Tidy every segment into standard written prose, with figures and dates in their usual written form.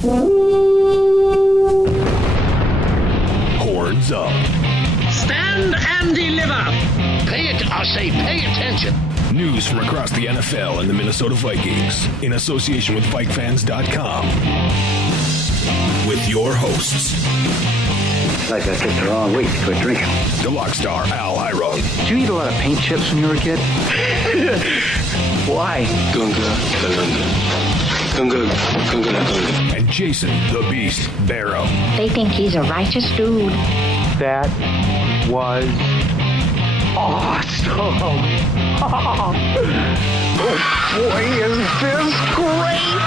Horns up. Stand and deliver. Pay attention. News from across the NFL and the Minnesota Vikings in association with VikeFans.com. With your hosts. Like I picked the wrong week to quit drinking. The Lockstar Al Hirong. Did you eat a lot of paint chips when you were a kid? Why? And Jason the Beast Barrow. They think he's a righteous dude. That was awesome. Oh boy, is this great!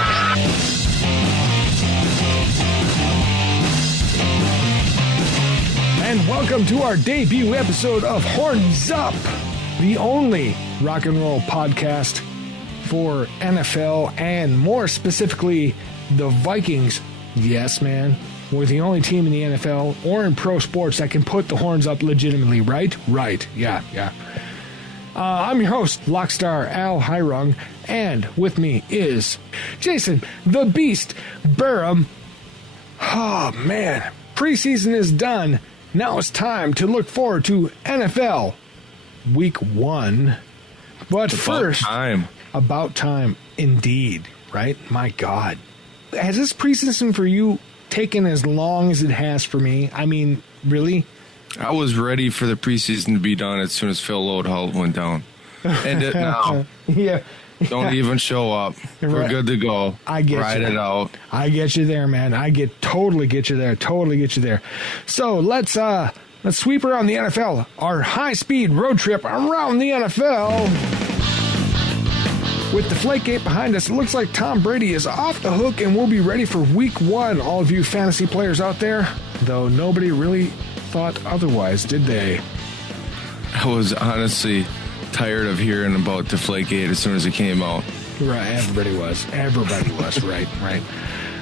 And welcome to our debut episode of Horns Up, the only rock and roll podcast for NFL and more specifically the Vikings. Yes, man. We're the only team in the NFL or in pro sports that can put the horns up legitimately, right? Right. Yeah. I'm your host, Lockstar Al Hirong, and with me is Jason the Beast Barham. Oh, man. Preseason is done. Now it's time to look forward to NFL Week 1. But first, about time indeed, right? My God. Has this preseason for you taken as long as it has for me? I mean, really? I was ready for the preseason to be done as soon as Phil Loadholt went down. End it now. Yeah. Don't even show up. We're Right. Good to go. I get Ride you. it out. I get you there, man. Totally get you there. So let's sweep around the NFL. Our high-speed road trip around the NFL. With the Flakegate behind us, it looks like Tom Brady is off the hook and we'll be ready for Week 1. All of you fantasy players out there, though nobody really thought otherwise, did they? I was honestly tired of hearing about Deflategate as soon as it came out. Right, everybody was, right.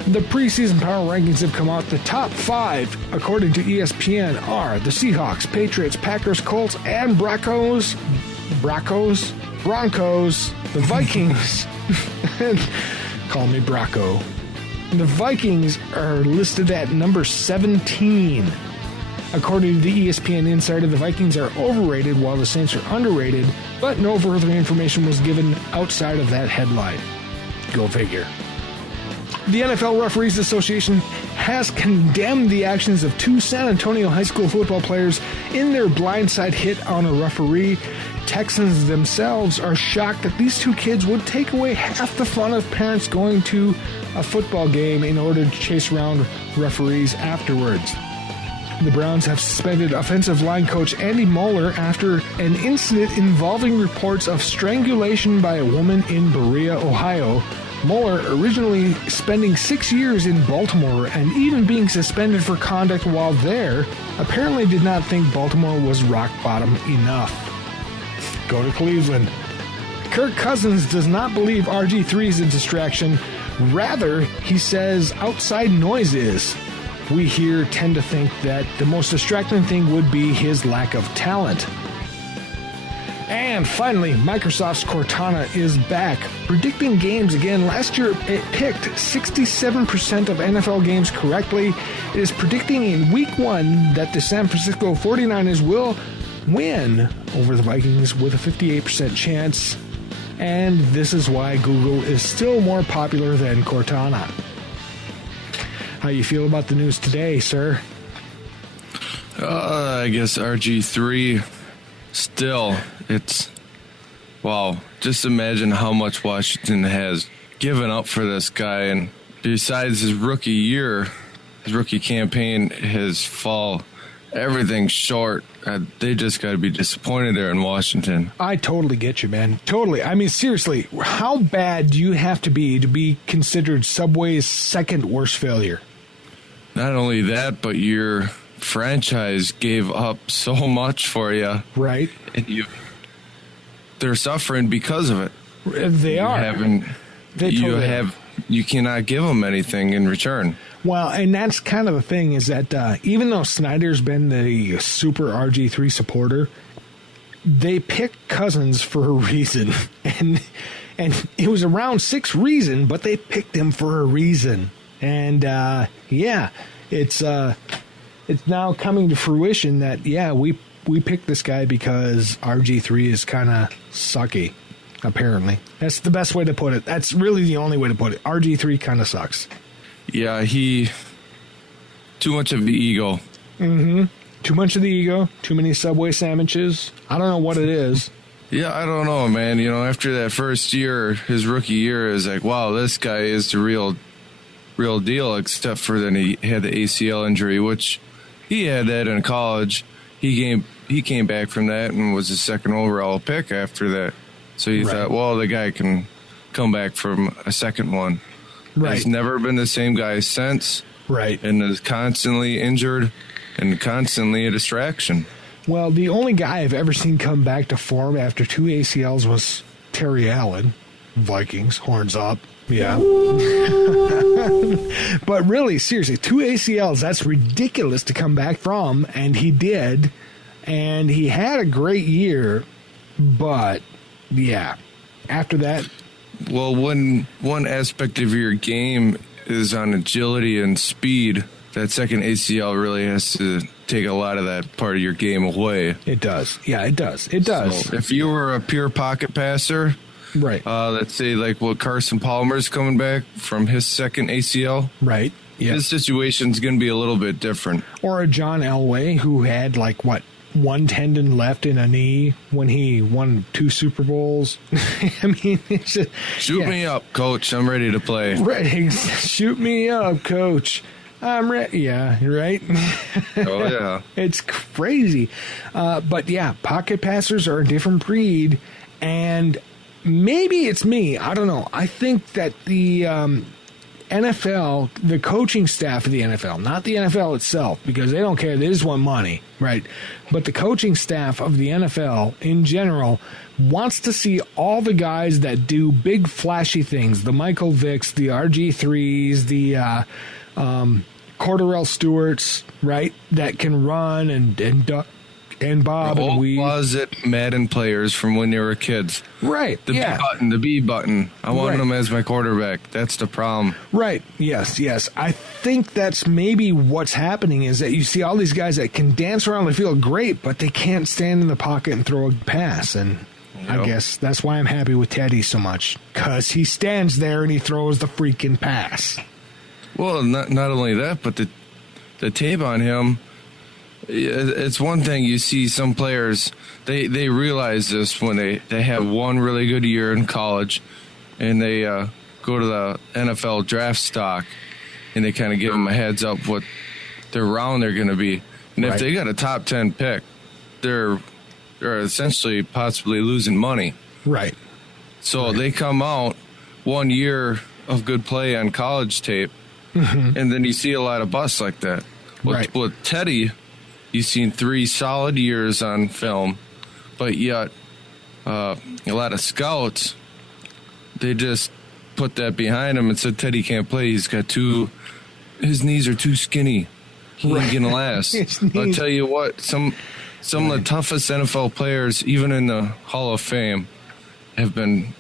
The preseason power rankings have come out. The top 5, according to ESPN, are the Seahawks, Patriots, Packers, Colts, and Broncos, the Vikings. Call me Brocco. The Vikings are listed at number 17. According to the ESPN Insider, the Vikings are overrated while the Saints are underrated, but no further information was given outside of that headline. Go figure. The NFL Referees Association has condemned the actions of 2 San Antonio high school football players in their blindside hit on a referee. Texans themselves are shocked that these 2 kids would take away half the fun of parents going to a football game in order to chase around referees afterwards. The Browns have suspended offensive line coach Andy Moeller after an incident involving reports of strangulation by a woman in Berea, Ohio. Moeller, originally spending 6 years in Baltimore and even being suspended for conduct while there, apparently did not think Baltimore was rock bottom enough. Go to Cleveland. Kirk Cousins does not believe RG3 is a distraction. Rather, he says outside noise is. We here tend to think that the most distracting thing would be his lack of talent. And finally, Microsoft's Cortana is back, predicting games again. Last year, it picked 67% of NFL games correctly. It is predicting in Week 1 that the San Francisco 49ers will win over the Vikings with a 58% chance. And this is why Google is still more popular than Cortana. How you feel about the news today, sir? I guess RG3 still, wow. Just imagine how much Washington has given up for this guy. And besides his rookie year, his rookie campaign, his fall, everything's short. They just got to be disappointed there in Washington. I totally get you, man. Totally. I mean, seriously, how bad do you have to be considered Subway's second worst failure? Not only that, but your franchise gave up so much for you. Right. And they're suffering because of it. They are. You cannot give them anything in return. Well, and that's kind of the thing is that even though Snyder's been the super RG3 supporter, they picked Cousins for a reason. And it was around 6 reason, but they picked him for a reason. And it's now coming to fruition that we picked this guy because RG3 is kind of sucky. Apparently, that's the best way to put it. That's really the only way to put it. RG3 kind of sucks. Yeah, too much of the ego. Mm-hmm. Too much of the ego. Too many Subway sandwiches. I don't know what it is. Yeah, I don't know, man. After that first year, his rookie year, is like, wow, this guy is the real deal. Except for then he had the ACL injury, which he had that in college. He came back from that and was the second overall pick after that. So you thought, well, the guy can come back from a second one. Right. He's never been the same guy since. Right. And is constantly injured and constantly a distraction. Well, the only guy I've ever seen come back to form after 2 ACLs was Terry Allen. Vikings, horns up. Yeah. But really, seriously, 2 ACLs, that's ridiculous to come back from. And he did. And he had a great year. But, yeah, after that. Well, one aspect of your game is on agility and speed. That second ACL really has to take a lot of that part of your game away. It does. Yeah, it does. It does. So if you were a pure pocket passer, right? Let's say like Carson Palmer's coming back from his second ACL, right? Yeah, his situation's going to be a little bit different. Or a John Elway who had one tendon left in a knee when he won 2 Super Bowls. I mean, it's just, shoot me up, coach. I'm ready to play. Right, shoot me up, coach. I'm ready. Yeah, right. Oh yeah, it's crazy. But yeah, pocket passers are a different breed, and maybe it's me. I don't know. I think that the NFL, the coaching staff of the NFL, not the NFL itself, because they don't care. They just want money, right? But the coaching staff of the NFL in general wants to see all the guys that do big flashy things, the Michael Vicks, the RG3s, the Cordarrelle Stewarts, right, that can run and duck and bob and weave. Closet Madden players from when they were kids. Right, the B button. I wanted him as my quarterback. That's the problem. Right, yes. I think that's maybe what's happening is that you see all these guys that can dance around the field great, but they can't stand in the pocket and throw a pass. And I guess that's why I'm happy with Teddy so much, because he stands there and he throws the freaking pass. Well, not only that, but the tape on him, it's one thing you see some players, they realize this when they have one really good year in college and they go to the NFL draft stock and they kind of give them a heads up what their round they're going to be. And if they got a top 10 pick, they're essentially possibly losing money. Right. So they come out 1 year of good play on college tape, and then you see a lot of busts like that. With Teddy, you've seen 3 solid years on film, but yet a lot of scouts, they just put that behind him and said Teddy can't play. He's got his knees are too skinny. He ain't gonna last. I'll tell you what, some of the toughest NFL players, even in the Hall of Fame, have been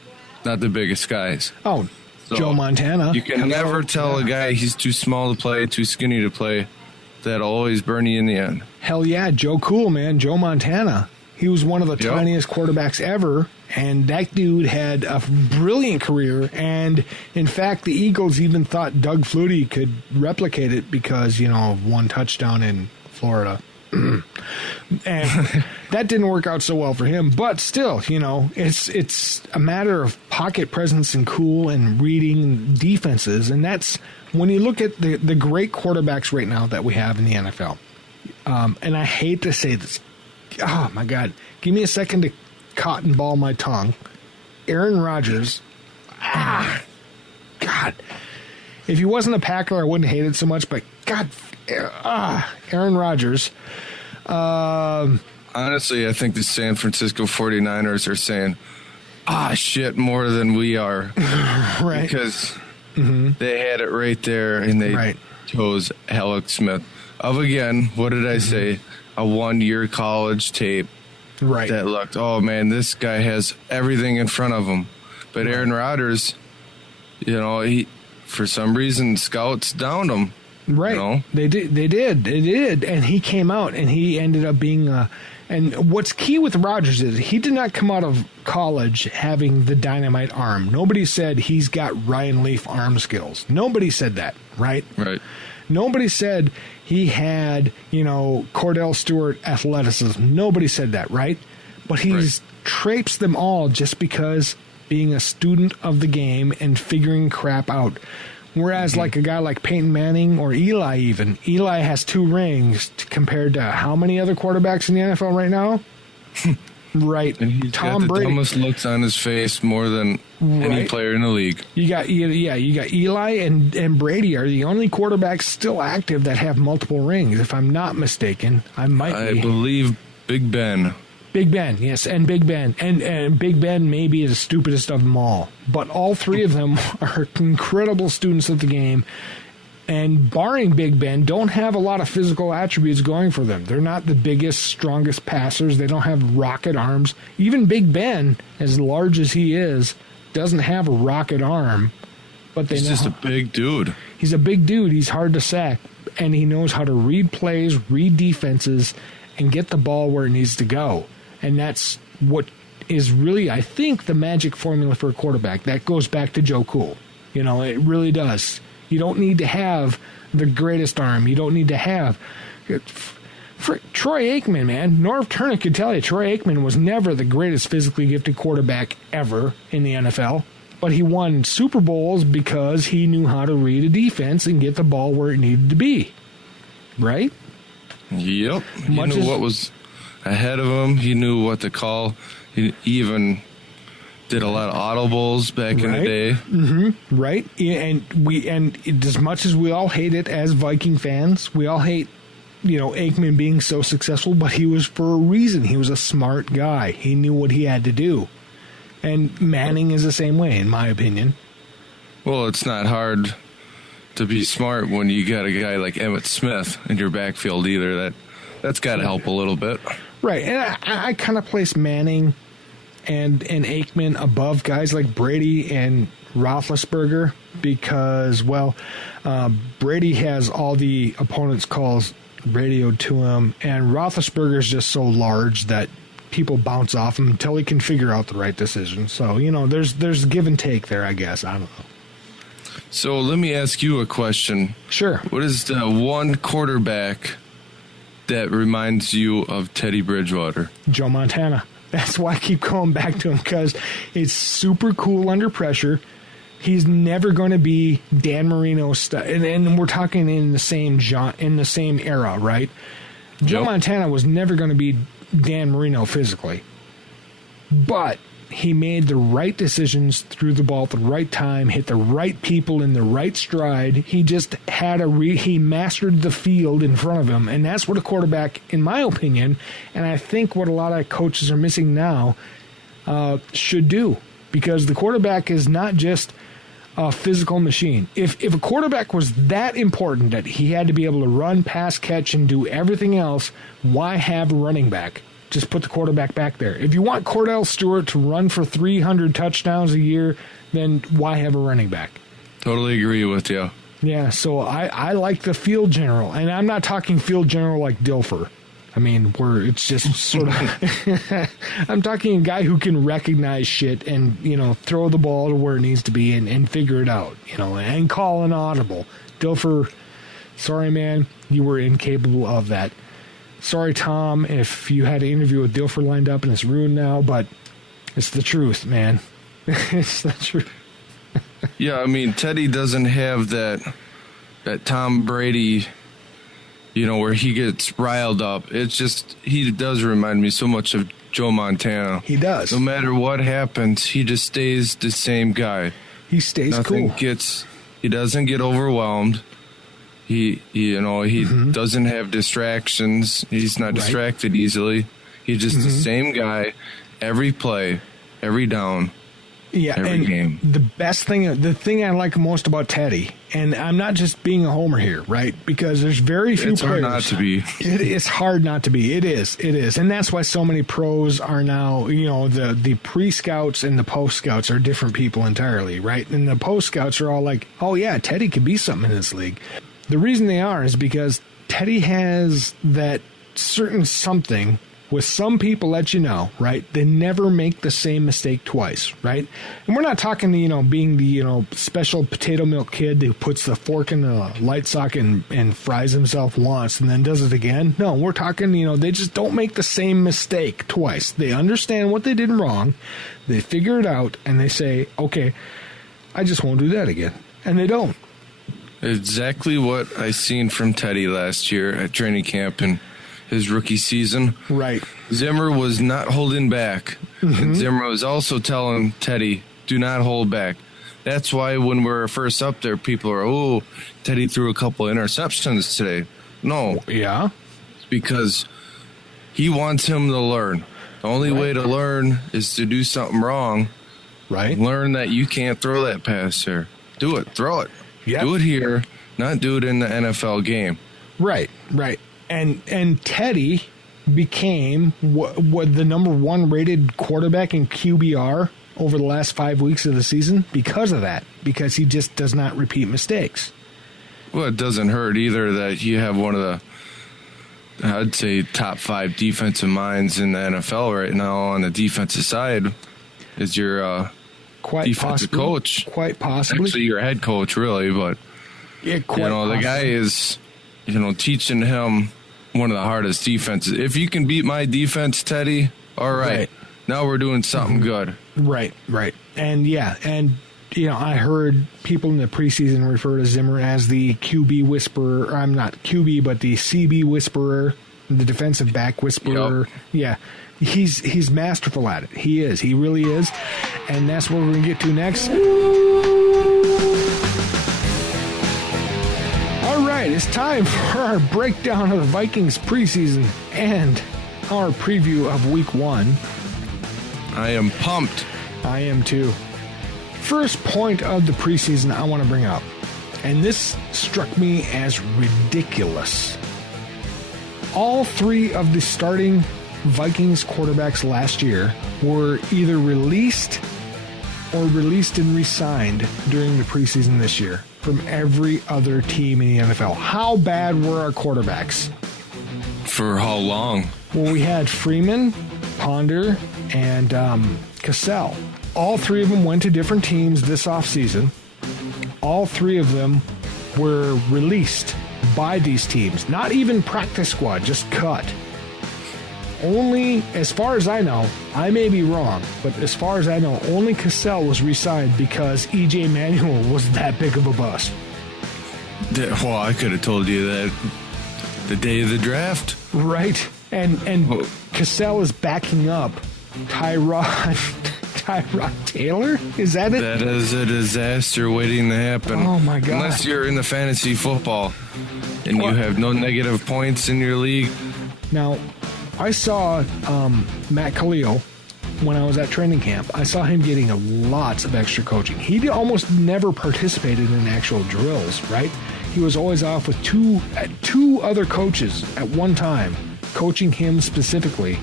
not the biggest guys. Oh, so Joe Montana. You can never tell a guy he's too small to play, too skinny to play. That'll always burn you in the end. Hell yeah, Joe Cool, man. Joe Montana. He was one of the tiniest quarterbacks ever, and that dude had a brilliant career. And, in fact, the Eagles even thought Doug Flutie could replicate it because, of 1 touchdown in Florida. And that didn't work out so well for him. But still, it's a matter of pocket presence and cool and reading defenses. And that's when you look at the great quarterbacks right now that we have in the NFL. And I hate to say this. Oh, my God. Give me a second to cotton ball my tongue. Aaron Rodgers. God. If he wasn't a Packer, I wouldn't hate it so much. But, God, Aaron Rodgers. Honestly, I think the San Francisco 49ers are saying, shit, more than we are. Right. Because they had it right there, and they chose Alex Smith. Again, what did I say? A 1-year college tape. Right. That looked, oh, man, this guy has everything in front of him. But Aaron Rodgers, for some reason, scouts downed him. Right. You know? They did. And he came out and he ended up being and what's key with Rodgers is he did not come out of college having the dynamite arm. Nobody said he's got Ryan Leaf arm skills. Nobody said that, right? Right. Nobody said he had, Cordell Stewart athleticism. Nobody said that, right? But he's traipsed them all just because being a student of the game and figuring crap out. Whereas like a guy like Peyton Manning or Eli even, Eli has 2 rings compared to how many other quarterbacks in the NFL right now? Right. And he's Tom got the Brady. dumbest looks on his face more than any player in the league. You got Eli and Brady are the only quarterbacks still active that have multiple rings. If I'm not mistaken, I believe Big Ben. Big Ben, yes, and Big Ben. And Big Ben may be the stupidest of them all. But all 3 of them are incredible students of the game. And barring Big Ben, don't have a lot of physical attributes going for them. They're not the biggest, strongest passers. They don't have rocket arms. Even Big Ben, as large as he is, doesn't have a rocket arm. But he's just a big dude. He's a big dude. He's hard to sack. And he knows how to read plays, read defenses, and get the ball where it needs to go. And that's what is really, I think, the magic formula for a quarterback. That goes back to Joe Cool. It really does. You don't need to have the greatest arm. You don't need to have... Troy Aikman, man. Norv Turner could tell you Troy Aikman was never the greatest physically gifted quarterback ever in the NFL. But he won Super Bowls because he knew how to read a defense and get the ball where it needed to be. Right? Yep. He knew what was ahead of him. He knew what to call. He even did a lot of audibles back in the day. Mm-hmm. Right. And as much as we all hate it as Viking fans, we all hate, Aikman being so successful, but he was for a reason. He was a smart guy. He knew what he had to do. And Manning is the same way, in my opinion. Well, it's not hard to be smart when you got a guy like Emmitt Smith in your backfield either. That's got to help a little bit. Right, and I kind of place Manning and Aikman above guys like Brady and Roethlisberger because, Brady has all the opponents' calls radioed to him, and Roethlisberger is just so large that people bounce off him until he can figure out the right decision. So, there's give and take there, I guess. I don't know. So let me ask you a question. Sure. What is the one quarterback that reminds you of Teddy Bridgewater? Joe Montana. That's why I keep going back to him, because it's super cool under pressure. He's never going to be Dan Marino style, and we're talking in the same era, right? Joe Montana was never going to be Dan Marino physically, but he made the right decisions, threw the ball at the right time, hit the right people in the right stride. He just had he mastered the field in front of him, and that's what a quarterback, in my opinion, and I think what a lot of coaches are missing now, should do, because the quarterback is not just a physical machine. If a quarterback was that important that he had to be able to run, pass, catch, and do everything else, why have a running back? Just put the quarterback back there. If you want Cordell Stewart to run for 300 touchdowns a year, then why have a running back? Totally agree with you. Yeah, so I like the field general, and I'm not talking field general like Dilfer. I mean, where it's just sort of... I'm talking a guy who can recognize shit and, throw the ball to where it needs to be and figure it out, and call an audible. Dilfer, sorry, man, you were incapable of that. Sorry, Tom, if you had an interview with Dilfer lined up and it's ruined now, but it's the truth, man. It's the truth. Yeah, I mean, Teddy doesn't have that Tom Brady, where he gets riled up. It's just, he does remind me so much of Joe Montana. He does. No matter what happens, he just stays the same guy. He stays cool. He doesn't get overwhelmed. He doesn't have distractions. He's not distracted easily. He's just the same guy every play, every down. Yeah, every and game. the thing I like most about Teddy, and I'm not just being a homer here, right? Because there's very few It's players. hard not to be. It's hard not to be. It is, and that's why so many pros are now. The pre-scouts and the post-scouts are different people entirely, right? And the post-scouts are all like, "Oh yeah, Teddy could be something in this league." The reason they are is because Teddy has that certain something. With some people, right? They never make the same mistake twice, right? And we're not talking, being the, special potato milk kid who puts the fork in the light socket and fries himself once and then does it again. No, we're talking, they just don't make the same mistake twice. They understand what they did wrong. They figure it out and they say, okay, I just won't do that again. And they don't. Exactly what I seen from Teddy last year at training camp and his rookie season. Right. Zimmer was not holding back. And Zimmer was also telling Teddy, do not hold back. That's why when we were first up there, people are, Teddy threw a couple interceptions today. No. Yeah. It's because he wants him to learn. The only way to learn is to do something wrong. Right. Learn that you can't throw that pass there. Do it. Throw it. Yep. Do it here, not do it in the NFL game. Right. And Teddy became what the number one rated quarterback in QBR over the last 5 weeks of the season because of that, because he just does not repeat mistakes. Well, it doesn't hurt either that you have one of the, I'd say, top 5 defensive minds in the NFL right now on the defensive side is your defensive coach. Quite possibly. Actually, your head coach, really, but Yeah, quite the guy is, teaching him one of the hardest defenses. If you can beat my defense, Teddy, all right. Now we're doing something good. Right. And I heard people in the preseason refer to Zimmer as the QB whisperer. I'm not QB, but the CB whisperer, the defensive back whisperer. Yep. Yeah. He's masterful at it. He is. He really is. And that's what we're going to get to next. All right, it's time for our breakdown of the Vikings preseason and our preview of Week 1. I am pumped. I am too. First point of the preseason I want to bring up, and this struck me as ridiculous. All 3 of the starting Vikings quarterbacks last year were either released or released and re-signed during the preseason this year from every other team in the NFL. How bad were our quarterbacks? For how long? Well, we had Freeman, Ponder, and Cassell. All 3 of them went to different teams this offseason. All 3 of them were released by these teams. Not even practice squad, just cut. Only, as far as I know, I may be wrong, but as far as I know, only Cassell was re-signed because E.J. Manuel was that big of a bust. Well, I could have told you that the day of the draft. Right. And Cassell is backing up Tyrod Taylor? Is that it? That is a disaster waiting to happen. Oh, my God. Unless you're in the fantasy football and you have no negative points in your league. Now, I saw Matt Khalil when I was at training camp. I saw him getting lots of extra coaching. He almost never participated in actual drills, right? He was always off with two other coaches at one time, coaching him specifically.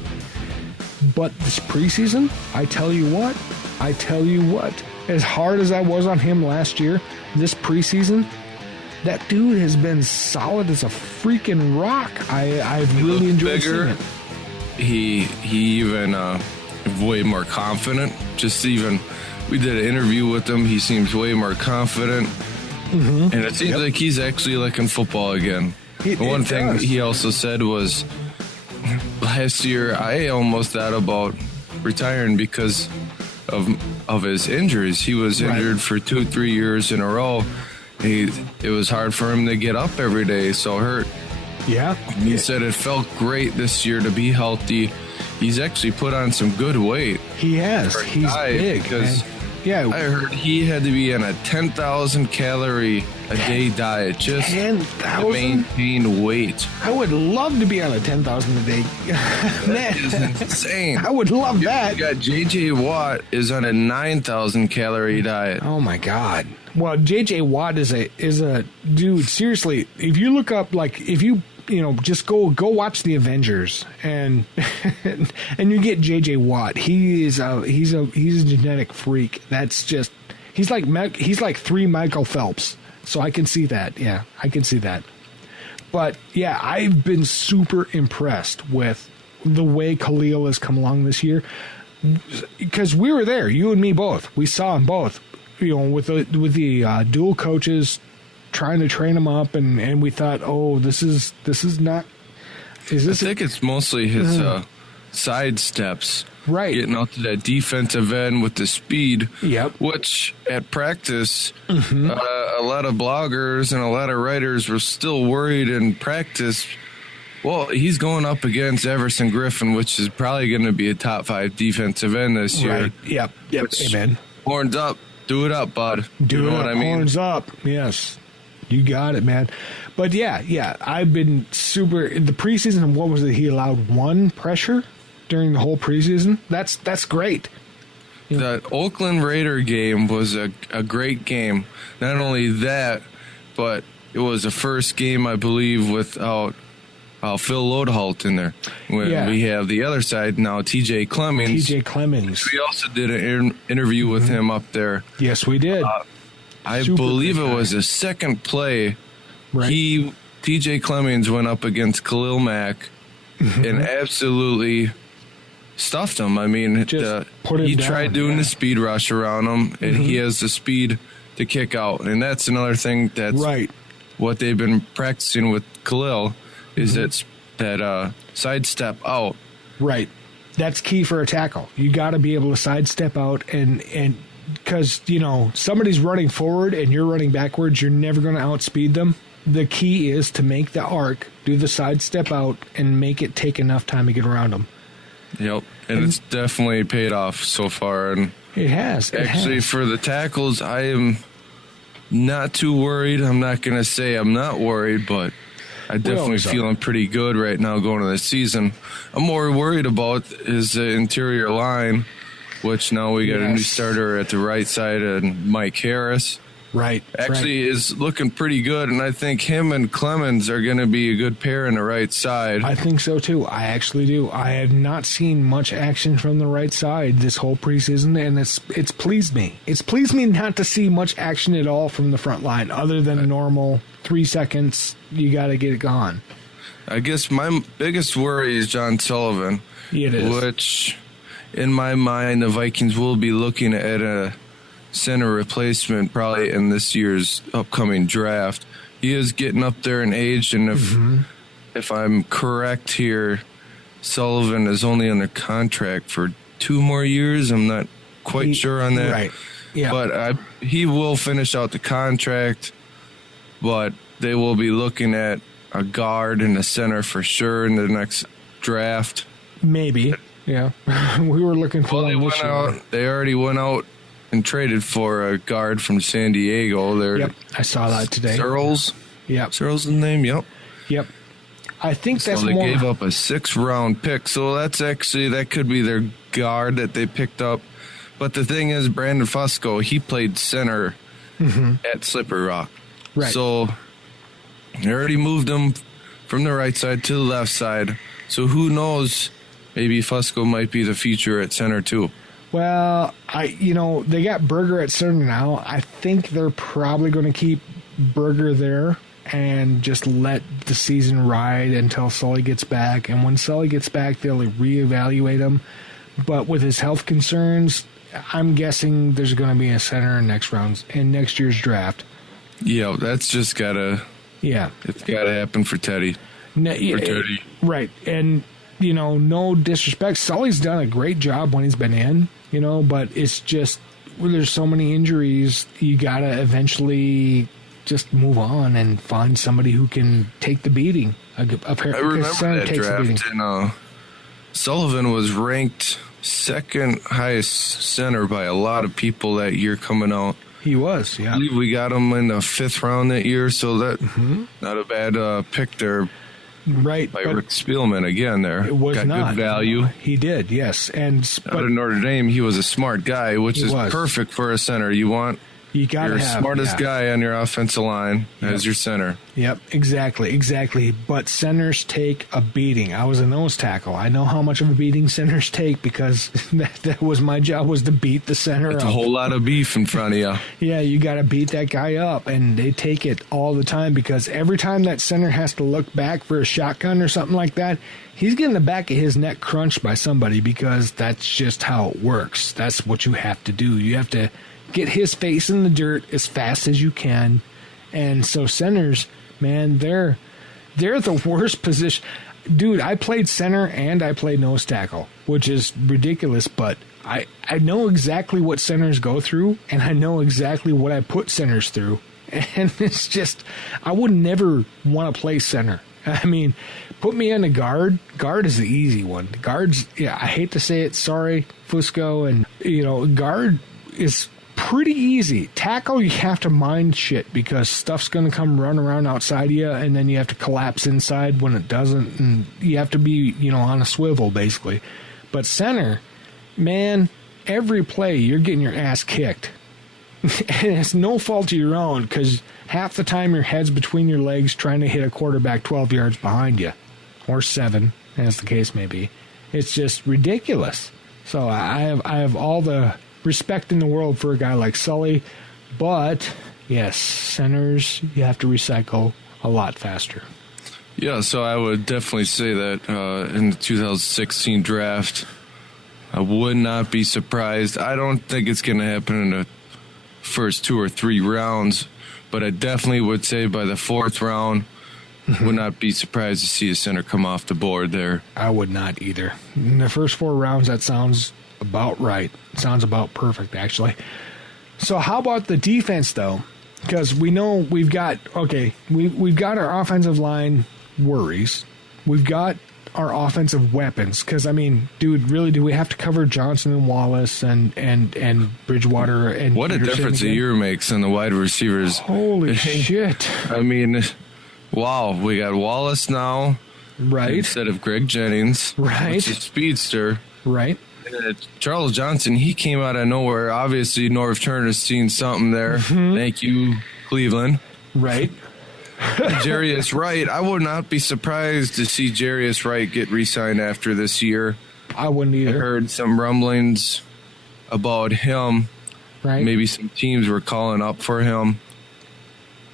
But this preseason, I tell you what, as hard as I was on him last year, this preseason, that dude has been solid as a freaking rock. I've really enjoyed seeing it. He even way more confident. We did an interview with him. He seems way more confident. Mm-hmm. And it seems like he's actually liking football again. One thing he also said was, last year I almost thought about retiring because of his injuries. He was injured for 2-3 years in a row. It was hard for him to get up every day, so hurt. Yeah. He said it felt great this year to be healthy. He's actually put on some good weight. He has. He's big. Because I heard he had to be in a 10,000 calorie a day diet just to 10,000? maintain weight. I would love to be on a 10,000 a day. That is insane. I would love that. You got J.J. Watt is on a 9,000 calorie diet. Oh my God. Well, J.J. Watt is a dude. Seriously, if you look up, like, if you just go watch the Avengers and and you get J.J. Watt. He's a genetic freak. That's just he's like 3 Michael Phelps. So I can see that. Yeah, I can see that. But yeah, I've been super impressed with the way Khalil has come along this year, because we were there, you and me both. We saw them both, with the dual coaches trying to train him up, and we thought, oh, this is not. Is this? I think it's mostly his side steps. Right. Getting out to that defensive end with the speed. Yep. Which at practice, a lot of bloggers and a lot of writers were still worried in practice. Well, he's going up against Everson Griffin, which is probably going to be a top 5 defensive end this year. Right. Yep. Amen. Horns up. Do it up, bud. Do it up. What I mean? Horns up. Yes. You got it, man. But yeah. I've been super in the preseason. What was it? He allowed 1 pressure during the whole preseason. That's great. The Oakland Raider game was a great game. Not only that, but it was the first game, I believe, without Phil Lodeholt in there. We have the other side now, TJ Clemmings. We also did an interview with him up there. Yes, we did. I believe it was the second play. Right. TJ Clemmings went up against Khalil Mack and absolutely stuffed him. I mean, he tried doing the speed rush around him, and he has the speed to kick out. And that's another thing that's what they've been practicing with Khalil is that sidestep out. Right. That's key for a tackle. You got to be able to sidestep out, and because, somebody's running forward and you're running backwards, you're never going to outspeed them. The key is to make the arc, do the sidestep out, and make it take enough time to get around them. Yep, and it's definitely paid off so far. And it has. For the tackles, I am not too worried. I'm not going to say I'm not worried, but I'm definitely feeling pretty good right now going into the season. I'm more worried about is the interior line, which now we got a new starter at the right side, and Mike Harris. Right. Actually is looking pretty good, and I think him and Clemens are going to be a good pair on the right side. I think so, too. I actually do. I have not seen much action from the right side this whole preseason, and it's pleased me. It's pleased me not to see much action at all from the front line, other than a normal 3 seconds, you got to get it gone. I guess my biggest worry is John Sullivan. It is. Which, in my mind, the Vikings will be looking at a center replacement probably in this year's upcoming draft. He is getting up there in age, and if I'm correct here, Sullivan is only under contract for 2 more years. I'm not quite sure on that. Right. Yeah. But he will finish out the contract, but they will be looking at a guard and a center for sure in the next draft. Maybe. Yeah. We were looking for one this year. They already went out and traded for a guard from San Diego. Yep, I saw that today. Searles? Yep. Searles' the name? Yep. I think that's they more. They gave up a 6th-round pick, so that could be their guard that they picked up. But the thing is, Brandon Fusco, he played center at Slippery Rock. Right. So they already moved him from the right side to the left side. So who knows, maybe Fusco might be the future at center too. Well, they got Berger at center now. I think they're probably going to keep Berger there and just let the season ride until Sully gets back. And when Sully gets back, they'll reevaluate him. But with his health concerns, I'm guessing there's going to be a center in next year's draft. Yeah, that's just gotta. Yeah, it's gotta happen for Teddy. Teddy, right? And no disrespect, Sully's done a great job when he's been in. But it's just there's so many injuries, you gotta eventually just move on and find somebody who can take the beating. I remember that draft, and Sullivan was ranked 2nd highest center by a lot of people that year coming out. He was, I yeah. believe we got him in the 5th round that year, so that not a bad pick there Right. by but Rick Spielman again there. it was got not. good value. He did, yes. And Out of Notre Dame, he was a smart guy, which He is was. perfect for a center. You want you got to your have smartest guy on your offensive line as your center. Yep, exactly. But centers take a beating. I was a nose tackle. I know how much of a beating centers take because that was my job, was to beat the center That's up. a whole lot of beef in front of you. Yeah, you got to beat that guy up, and they take it all the time because every time that center has to look back for a shotgun or something like that, he's getting the back of his neck crunched by somebody because that's just how it works. That's what you have to do. You have to get his face in the dirt as fast as you can. And so centers, man, they're the worst position. Dude, I played center and I played nose tackle, which is ridiculous, but I know exactly what centers go through, and I know exactly what I put centers through. And it's just, I would never want to play center. I mean, put me in a guard. Guard is the easy one. Guards, yeah, I hate to say it, sorry, Fusco, and, guard is pretty easy. Tackle, you have to mind shit because stuff's going to come run around outside of you, and then you have to collapse inside when it doesn't, and you have to be, on a swivel, basically. But center, man, every play, you're getting your ass kicked. And it's no fault of your own because half the time your head's between your legs trying to hit a quarterback 12 yards behind you, or 7, as the case may be. It's just ridiculous. So I have all the respect in the world for a guy like Sully, but yes, centers, you have to recycle a lot faster. Yeah, so I would definitely say that in the 2016 draft, I would not be surprised. I don't think it's going to happen in the first 2 or 3 rounds, but I definitely would say by the 4th round, would not be surprised to see a center come off the board there. I would not either. In the first 4 rounds, that sounds about right. Sounds about perfect, actually. So how about the defense, though? Because we know we've got our offensive line worries. We've got our offensive weapons. Because, I mean, dude, really, do we have to cover Johnson and Wallace and Bridgewater and what Peterson a difference again? a year makes in the wide receivers. Holy shit. I mean, wow, we got Wallace now. Right. Instead of Greg Jennings. Right. Which is speedster. Right. Charles Johnson, he came out of nowhere. Obviously, Norv Turner's seen something there. Thank you, Cleveland. Right. Jarius Wright, I would not be surprised to see Jarius Wright get re-signed after this year. I wouldn't I either. heard some rumblings about him. Right. Maybe some teams were calling up for him.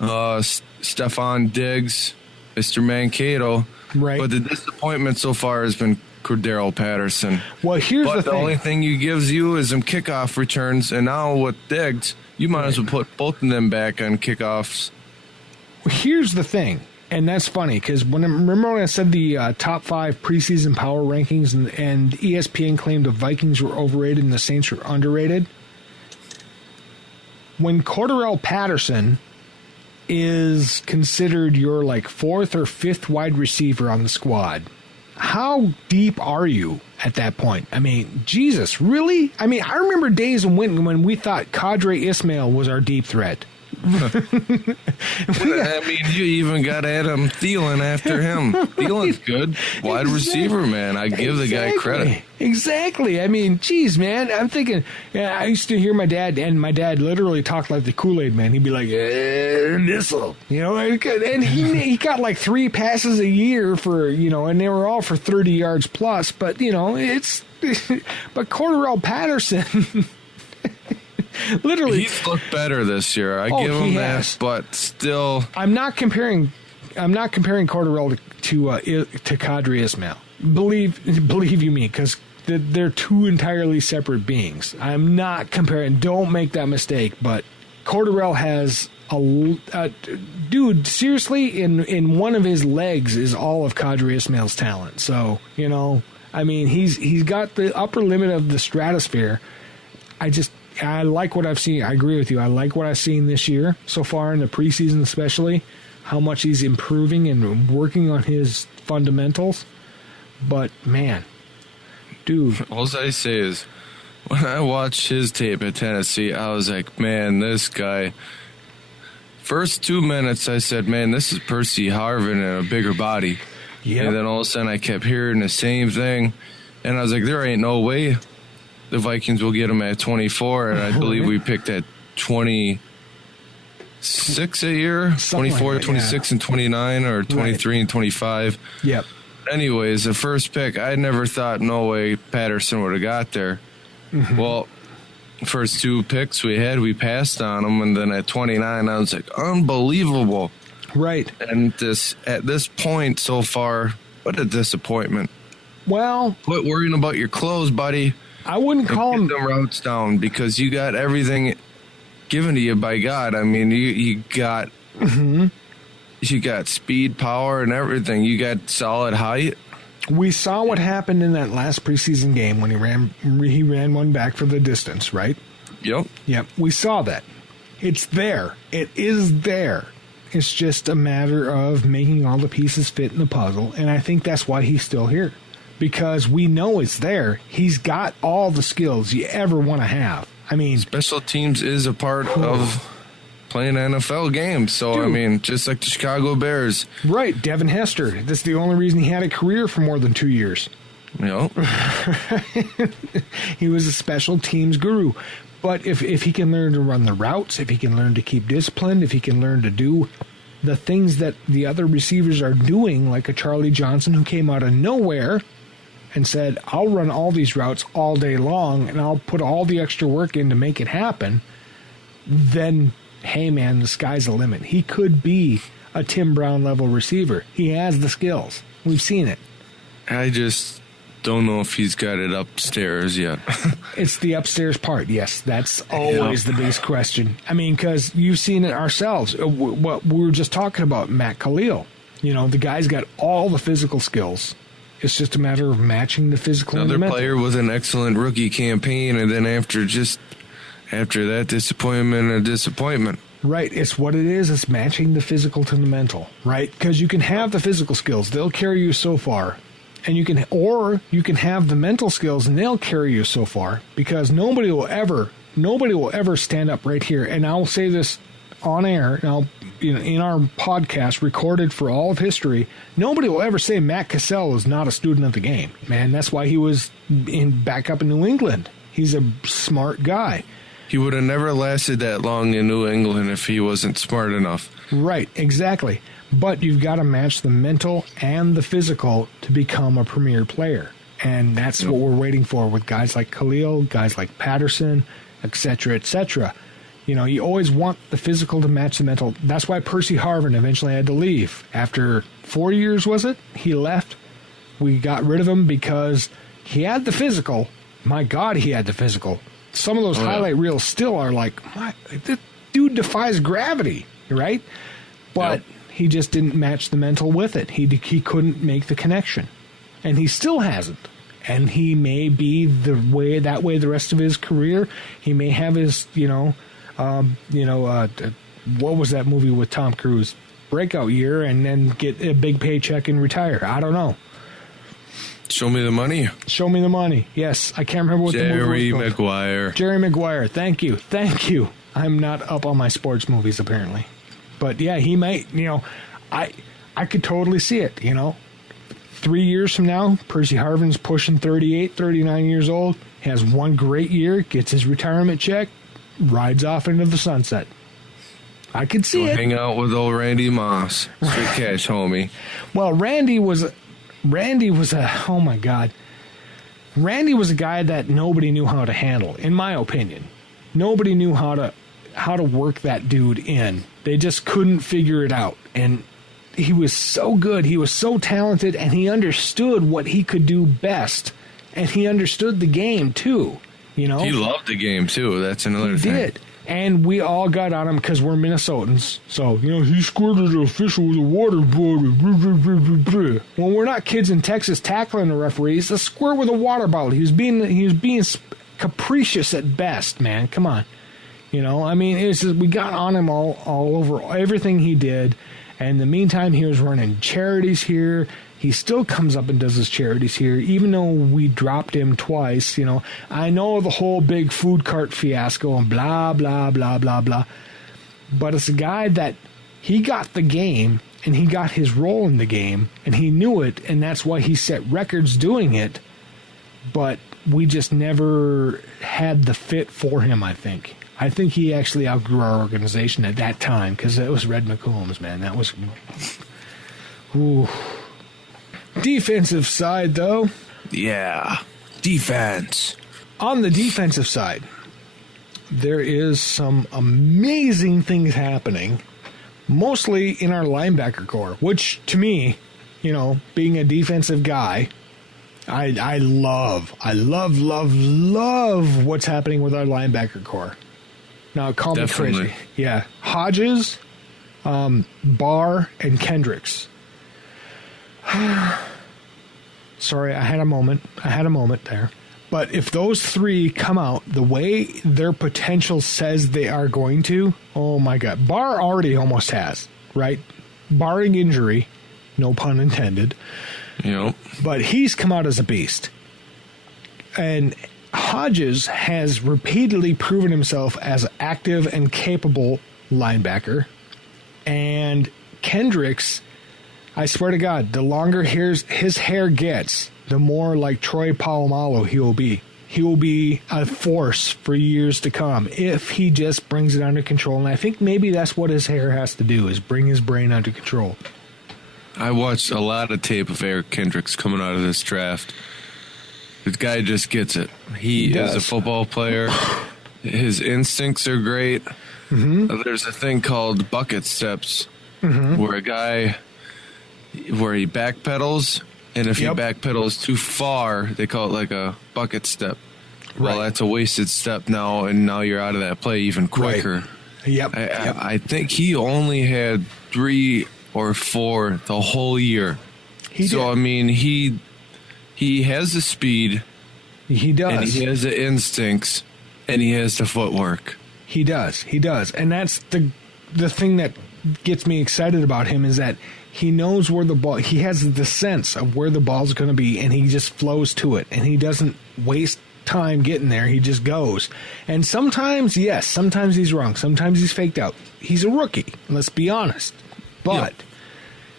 Stephon Diggs, Mr. Mankato. Right. But the disappointment so far has been Cordero Patterson. Well, here's But the the thing. only thing he gives you is some kickoff returns, and now with Diggs, you might as well put both of them back on kickoffs. Here's the thing, and that's funny because remember when I said the top 5 preseason power rankings, and ESPN claimed the Vikings were overrated and the Saints were underrated? When Cordero Patterson is considered your 4th or 5th wide receiver on the squad, how deep are you at that point? I mean, Jesus, really? I mean, I remember days when we thought Kadre Ismail was our deep threat. I mean, you even got Adam Thielen after him. Thielen's good. Wide receiver, man. I give the guy credit. Exactly. I mean, geez, man. I'm thinking, I used to hear my dad, and my dad literally talked like the Kool-Aid man. He'd be like, missile. And he got 3 passes a year for, and they were all for 30 yards plus. But, but Cordero Patterson... Literally, He's looked better this year. I give him that, but still, I'm not comparing Cordero to Kadri Ismail. Believe you me, because they're 2 entirely separate beings. I'm not comparing. Don't make that mistake. But Cordero has dude. Seriously, in one of his legs is all of Kadri Ismail's talent. So I mean, he's got the upper limit of the stratosphere. I like what I've seen. I agree with you. I like what I've seen this year so far in the preseason, especially how much he's improving and working on his fundamentals. But man, dude, all I say is when I watched his tape at Tennessee, I was like, man, this guy. First 2 minutes, I said, man, this is Percy Harvin in a bigger body. Yep. And then all of a sudden, I kept hearing the same thing. And I was like, there ain't no way the Vikings will get him at 24. And I believe we picked at 26 a year, Something 24, like that, 26, and 29, or 23 and 25. Yep. Anyways, the first pick, I never thought, no way Patterson would have got there. Well, first 2 picks we passed on them, and then at 29, I was like, unbelievable. Right. And at this point so far, what a disappointment. Well, Quit worrying about your clothes, buddy. I wouldn't call Get him. them routes down, because you got everything given to you by God. I mean, you got you got speed, power, and everything. You got solid height. We saw what happened in that last preseason game when he ran one back for the distance, right? Yep. Yep. We saw that. It's there. It is there. It's just a matter of making all the pieces fit in the puzzle, and I think that's why he's still here. Because we know it's there. He's got all the skills you ever want to have. I mean, Special teams is a part of playing NFL games. So, Dude. I mean, just like the Chicago Bears. right, Devin Hester. That's the only reason he had a career for more than 2 years. You know, He was a special teams guru. But if he can learn to run the routes, if he can learn to keep disciplined, if he can learn to do the things that the other receivers are doing, like a Charlie Johnson who came out of nowhere and said, I'll run all these routes all day long and I'll put all the extra work in to make it happen, then, hey man, the sky's the limit. He could be a Tim Brown level receiver. He has the skills. We've seen it. I just don't know if he's got it upstairs yet. It's the upstairs part, yes. That's always the biggest question. I mean, because you've seen it ourselves. What we were just talking about, Matt Khalil. You know, the guy's got all the physical skills. It's just a matter of matching the physical and the Another mental. player with an excellent rookie campaign, and then after that disappointment. Right. It's what it is. It's matching the physical to the mental, right? Because you can have the physical skills. They'll carry you so far. And you can have the mental skills and they'll carry you so far, because nobody will ever stand up right here. And I'll say this on air, and in our podcast recorded for all of history, nobody will ever say Matt Cassell is not a student of the game. Man, that's why he was back up in New England. He's a smart guy. He would have never lasted that long in New England if he wasn't smart enough. Right, exactly. But you've got to match the mental and the physical to become a premier player. And that's what we're waiting for with guys like Khalil, guys like Patterson, et cetera, et cetera. You know, you always want the physical to match the mental. That's why Percy Harvin eventually had to leave. After 4 years, was it? He left. We got rid of him because he had the physical. My God, he had the physical. Some of those highlight reels still are like, this dude defies gravity, right? But he just didn't match the mental with it. He couldn't make the connection. And he still hasn't. And he may be that way the rest of his career. He may have his, what was that movie with Tom Cruise? Breakout year, and then get a big paycheck and retire. I don't know. Show me the money. Show me the money. Yes, I can't remember what the movie was called. Jerry Maguire. Thank you. I'm not up on my sports movies, apparently. But yeah, he might, I could totally see it, 3 years from now, Percy Harvin's pushing 38, 39 years old, has one great year, gets his retirement check, rides off into the sunset. I could see it. Hang out with old Randy Moss. Sweet cash, homie. Well, Randy was oh my God. Randy was a guy that nobody knew how to handle, in my opinion. Nobody knew how to work that dude in. They just couldn't figure it out. And he was so good. He was so talented, and he understood what he could do best. And he understood the game, too. He loved the game, too. That's another thing. He did. And we all got on him because we're Minnesotans. So, he squirted an official with a water bottle. Well, we're not kids in Texas tackling the referees. A squirt with a water bottle. He was being capricious at best, man. Come on. It was just, we got on him all over everything he did. And in the meantime, he was running charities here. He still comes up and does his charities here, even though we dropped him twice. You know, I know the whole big food cart fiasco and blah, blah, blah, blah, blah. But it's a guy that he got the game and he got his role in the game and he knew it. And that's why he set records doing it. But we just never had the fit for him, I think. I think he actually outgrew our organization at that time because it was Red McCombs, man. That was... Ooh. Defensive side, though. Yeah, defense. On the defensive side, there is some amazing things happening, mostly in our linebacker core, which to me, you know, being a defensive guy... I love what's happening with our linebacker core. Now, call me crazy. Yeah. Hodges, Barr, and Kendricks. Sorry, I had a moment there. But if those three come out the way their potential says they are going to, oh my God. Barr already almost has, right? Barring injury, no pun intended. Yep. But he's come out as a beast. And Hodges has repeatedly proven himself as an active and capable linebacker. And Kendricks, I swear to God, the longer his hair gets, the more like Troy Polamalu he will be. He will be a force for years to come if he just brings it under control. And I think maybe that's what his hair has to do, is bring his brain under control. I watched a lot of tape of Eric Kendricks coming out of this draft. This guy just gets it. He is a football player. His instincts are great. Mm-hmm. There's a thing called bucket steps, where he backpedals, and if he backpedals too far, they call it like a bucket step. Right. Well, that's a wasted step now, and now you're out of that play even quicker. Right. I think he only had 3 or 4 the whole year. He did. I mean, he has the speed. He does. And he has the instincts, and he has the footwork. He does. And that's the thing that gets me excited about him, is that he knows where the ball... He has the sense of where the ball's going to be, and he just flows to it. And he doesn't waste time getting there. He just goes. And sometimes, yes, sometimes he's wrong. Sometimes he's faked out. He's a rookie. Let's be honest. But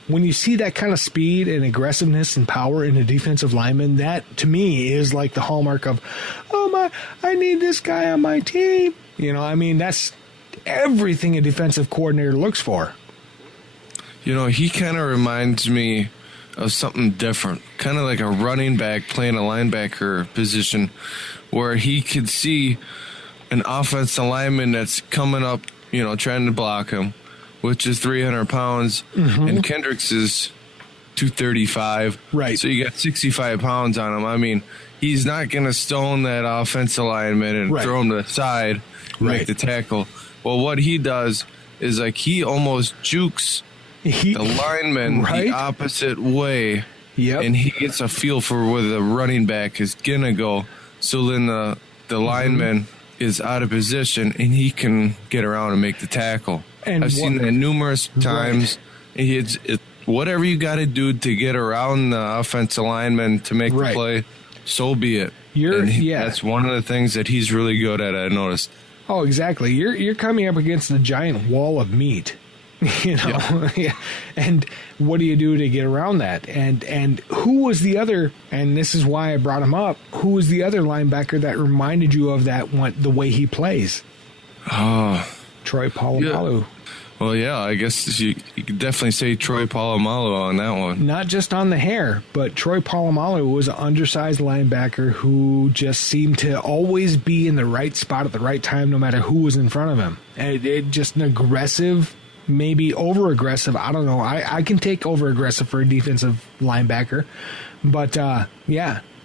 when you see that kind of speed and aggressiveness and power in a defensive lineman, that to me is like the hallmark of, I need this guy on my team. You know, I mean, that's everything a defensive coordinator looks for. You know, he kind of reminds me of something different, kind of like a running back playing a linebacker position, where he could see an offensive lineman that's coming up, you know, trying to block him, which is 300 pounds, and Kendricks is 235. Right. So you got 65 pounds on him. I mean, he's not going to stone that offensive lineman and throw him to the side and make the tackle. Well, what he does is, like, he almost jukes the lineman the opposite way, and he gets a feel for where the running back is going to go. So then the lineman is out of position, and he can get around and make the tackle. And I've seen that numerous times. It's whatever you got to do to get around the offensive lineman to make the play, so be it. That's one of the things that he's really good at, I noticed. Oh, exactly. You're coming up against a giant wall of meat, you know. And what do you do to get around that? And who was the other? And this is why I brought him up. Who was the other linebacker that reminded you of that one, the way he plays? Oh, Troy Polamalu. Well, yeah, I guess you could definitely say Troy Polamalu on that one. Not just on the hair, but Troy Polamalu was an undersized linebacker who just seemed to always be in the right spot at the right time, no matter who was in front of him. And it just an aggressive, maybe over-aggressive. I don't know. I can take over-aggressive for a defensive linebacker. But,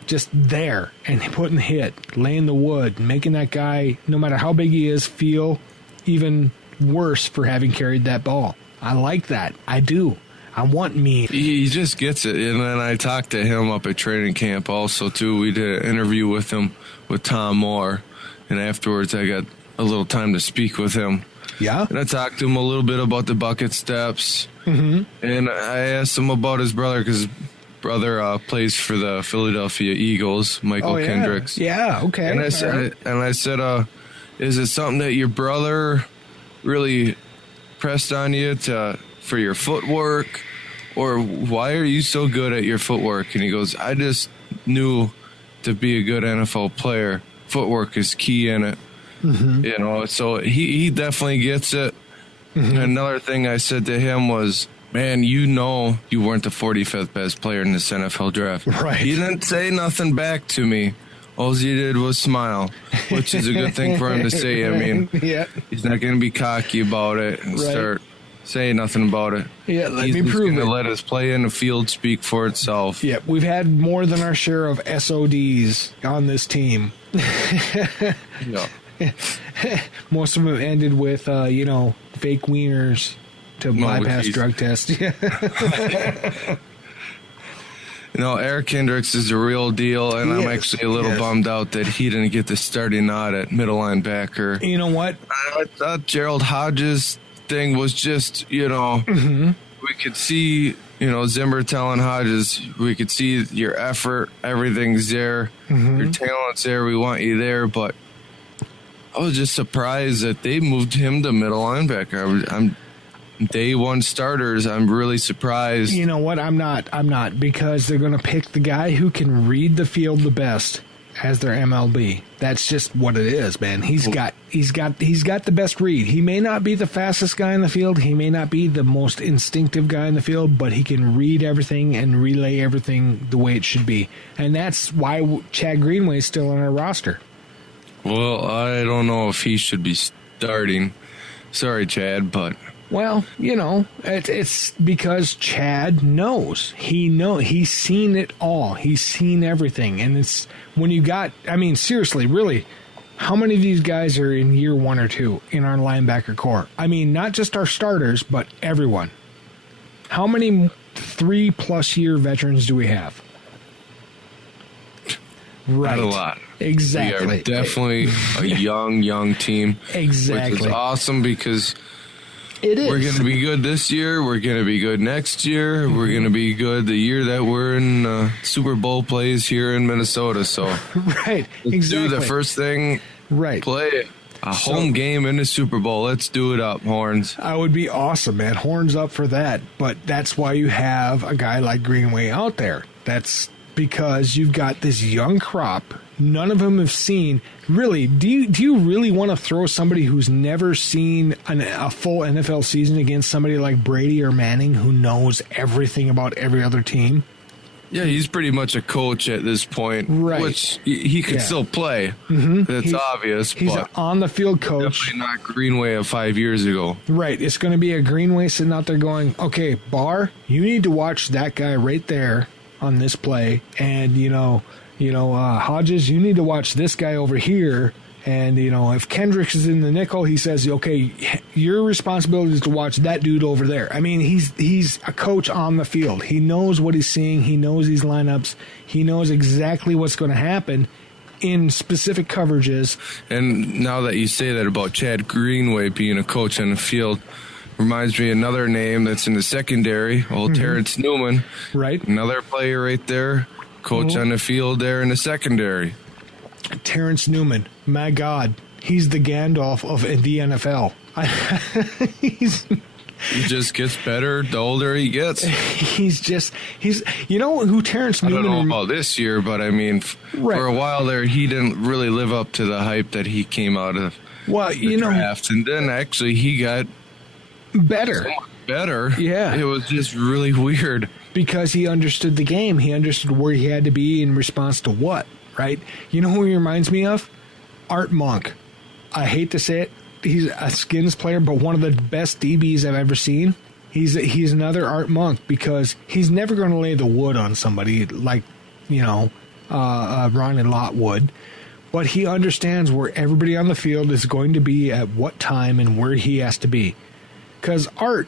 just there and putting the hit, laying the wood, making that guy, no matter how big he is, feel even worse for having carried that ball. I like that. I do. I want me. He just gets it. And then I talked to him up at training camp also, too. We did an interview with him with Tom Moore. And afterwards, I got a little time to speak with him. Yeah. And I talked to him a little bit about the bucket steps. Mm-hmm. And I asked him about his brother, because his brother plays for the Philadelphia Eagles, Michael Kendricks. Yeah, okay. And I said, is it something that your brother really pressed on you for your footwork? Or why are you so good at your footwork? And he goes, I just knew to be a good NFL player, footwork is key in it. Mm-hmm. You know, so he definitely gets it. Mm-hmm. Another thing I said to him was, man, you know you weren't the 45th best player in this NFL draft. Right. He didn't say nothing back to me. All he did was smile, which is a good thing for him to say. I mean, he's not going to be cocky about it and start saying nothing about it. Yeah, he's me prove it. He's going to let his play in the field speak for itself. Yeah, we've had more than our share of SODs on this team. Yeah. Most of them ended with, fake wieners to bypass drug tests. Eric Kendricks is a real deal, and I'm actually a little bummed out that he didn't get the starting nod at middle linebacker. You know what? I thought Gerald Hodges' thing was just, we could see, Zimmer telling Hodges, we could see your effort, everything's there, your talent's there, we want you there, but I was just surprised that they moved him to middle linebacker. I'm day one starters. I'm really surprised. You know what? I'm not, because they're going to pick the guy who can read the field the best as their MLB. That's just what it is, man. He's got the best read. He may not be the fastest guy in the field. He may not be the most instinctive guy in the field, but he can read everything and relay everything the way it should be. And that's why Chad Greenway is still on our roster. Well, I don't know if he should be starting. Sorry, Chad, but... Well, it's because Chad knows. He's seen it all. He's seen everything. And it's when you got, seriously, really, how many of these guys are in year 1 or 2 in our linebacker core? Not just our starters, but everyone. How many 3+ year veterans do we have? Right. Not a lot. Exactly. We are definitely a young team. Exactly. Which is awesome because... It is. We're going to be good this year. We're going to be good next year. We're going to be good the year that we're in Super Bowl plays here in Minnesota. So, right, let's do the first thing. Right. Play a home game in the Super Bowl. Let's do it up, Horns. I would be awesome, man. Horns up for that. But that's why you have a guy like Greenway out there. That's because you've got this young crop. None of them have seen. Really, do you really want to throw somebody who's never seen a full NFL season against somebody like Brady or Manning who knows everything about every other team? Yeah, he's pretty much a coach at this point, right? Which he can still play. Mm-hmm. That's obvious. He's an on-the-field coach. Definitely not Greenway of 5 years ago. Right. It's going to be a Greenway sitting out there going, "Okay, Barr, you need to watch that guy right there on this play, and Hodges, you need to watch this guy over here. And, if Kendricks is in the nickel, he says, okay, your responsibility is to watch that dude over there. He's a coach on the field. He knows what he's seeing. He knows these lineups. He knows exactly what's going to happen in specific coverages. And now that you say that about Chad Greenway being a coach on the field, reminds me of another name that's in the secondary, Terrence Newman. Right. Another player right there. Coach on the field there in the secondary. Terrence Newman, my God, he's the Gandalf of the NFL. He just gets better the older he gets. He's who Terrence Newman. I don't know about this year, but for a while there, he didn't really live up to the hype that he came out of. Well, the draft, and then actually he got better. So much better. Yeah, it was just really weird. Because he understood the game. He understood where he had to be in response to what, right? You know who he reminds me of? Art Monk. I hate to say it. He's a Skins player, but one of the best DBs I've ever seen. He's another Art Monk because he's never going to lay the wood on somebody like, Ronnie Lott would. But he understands where everybody on the field is going to be at what time and where he has to be. Because Art,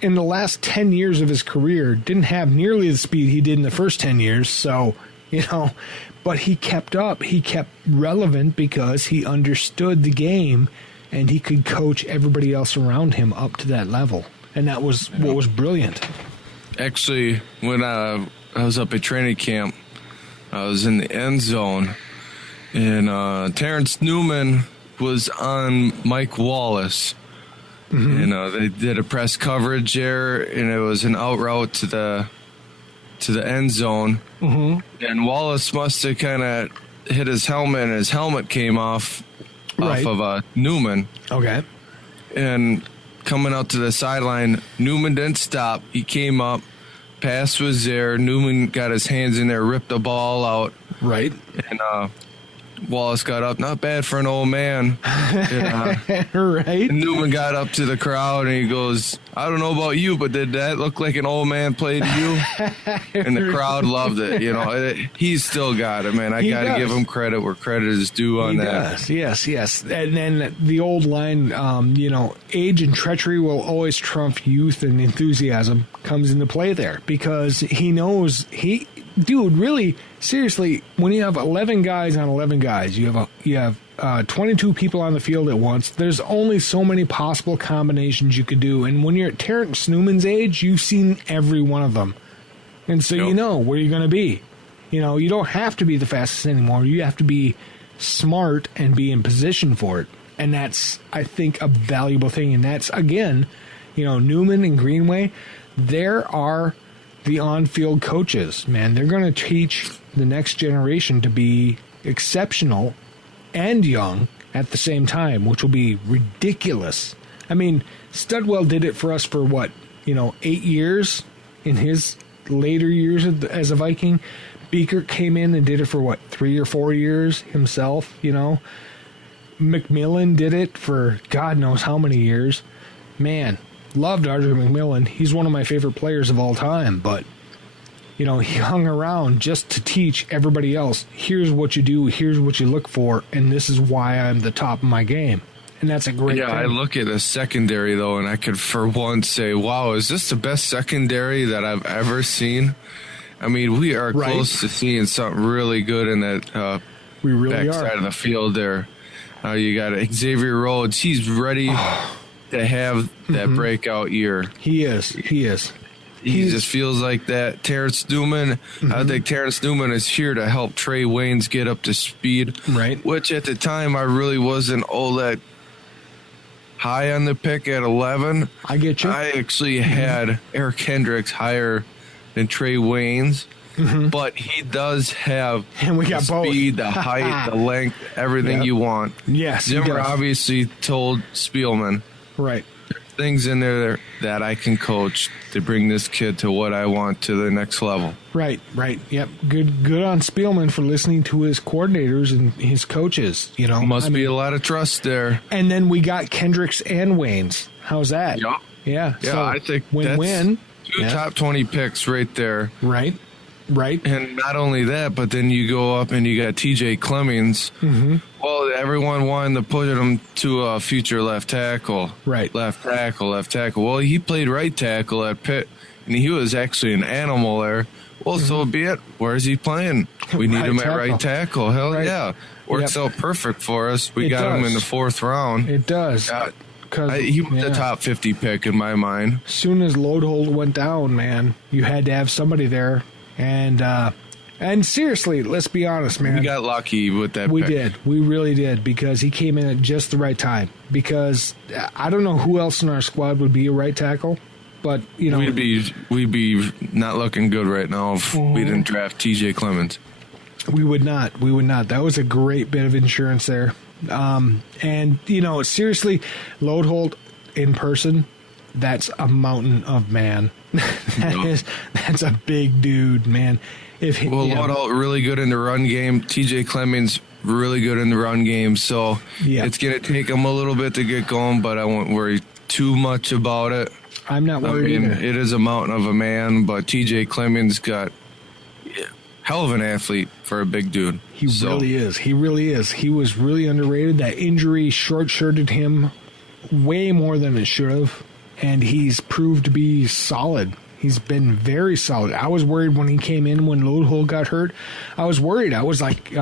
in the last 10 years of his career, didn't have nearly the speed he did in the first 10 years. So, but he kept up. He kept relevant because he understood the game and he could coach everybody else around him up to that level. And that was what was brilliant. Actually, when I was up at training camp, I was in the end zone, and Terrence Newman was on Mike Wallace. And they did a press coverage there, and it was an out route to the end zone. And Wallace must have kind of hit his helmet, and his helmet came off of Newman. Okay. And coming out to the sideline, Newman didn't stop. He came up, pass was there. Newman got his hands in there, ripped the ball out. Right. And Wallace got up, not bad for an old man. And, right. and Newman got up to the crowd and he goes, I don't know about you, but did that look like an old man played to you? And the crowd loved it. You know, he's still got it, man. I got to give him credit where credit is due on that. Does. Yes. And then the old line, age and treachery will always trump youth and enthusiasm comes into play there because he knows dude, really, seriously, when you have 11 guys on 11 guys, you have 22 people on the field at once. There's only so many possible combinations you could do. And when you're at Terrence Newman's age, you've seen every one of them. And so you know where you're going to be. You know, you don't have to be the fastest anymore. You have to be smart and be in position for it. And that's, I think, a valuable thing. And that's, again, Newman and Greenway, there are the on-field coaches, man. They're going to teach the next generation to be exceptional and young at the same time, which will be ridiculous. I mean, Studwell did it for us for 8 years in his later years as a Viking. Beaker came in and did it for 3 or 4 years himself, McMillan did it for God knows how many years. Man, loved Arthur McMillan. He's one of my favorite players of all time, but he hung around just to teach everybody else, here's what you do, here's what you look for, and this is why I'm the top of my game. And that's a great thing. I look at the secondary, though, and I could for once say, wow, is this the best secondary that I've ever seen? I mean, we are close to seeing something really good in that we really backside of the field there. You got Xavier Rhodes. He's ready to have that breakout year. He is. He just feels like that. Terrence Newman, I think Terrence Newman is here to help Trey Waynes get up to speed. Right. Which at the time I really wasn't all that high on the pick at 11. I get you. I actually had Eric Hendricks higher than Trey Waynes. But he does have and we got the speed, the height, the length, everything you want. Yes. Zimmer obviously told Spielman. Right. Things in there that I can coach to bring this kid to what I want to the next level. Right. Yep. Good on Spielman for listening to his coordinators and his coaches. Must be a lot of trust there. And then we got Kendricks and Waynes. How's that? Yeah. So I think win-win. Two top 20 picks right there. Right. And not only that, but then you go up and you got TJ Clemmings. Well, everyone wanted to put him to a future left tackle. Right. Left tackle. Well, he played right tackle at Pitt, and he was actually an animal there. Well, so be it. Where is he playing? We need him at right tackle. Hell yeah. Works out perfect for us. We got him in the 4th round. It does. He was the top 50 pick in my mind. As soon as Lodehold went down, man, you had to have somebody there. And seriously, let's be honest, man. We got lucky with that We pick. did. We really did, because he came in at just the right time. Because I don't know who else in our squad would be a right tackle, but, We'd be not looking good right now if we didn't draft TJ Clemmings. We would not. That was a great bit of insurance there. And, seriously, Lodehold in person, that's a mountain of man. That's a big dude, man. Lodehold really good in the run game. TJ Clemmings really good in the run game. So it's going to take him a little bit to get going, but I won't worry too much about it. I'm not worried either. It is a mountain of a man, but TJ Clemmings got hell of an athlete for a big dude. He really is. He was really underrated. That injury short-shirted him way more than it should have. And he's proved to be solid. He's been very solid. I was worried when he came in when Lodehold got hurt. I was worried. I was like,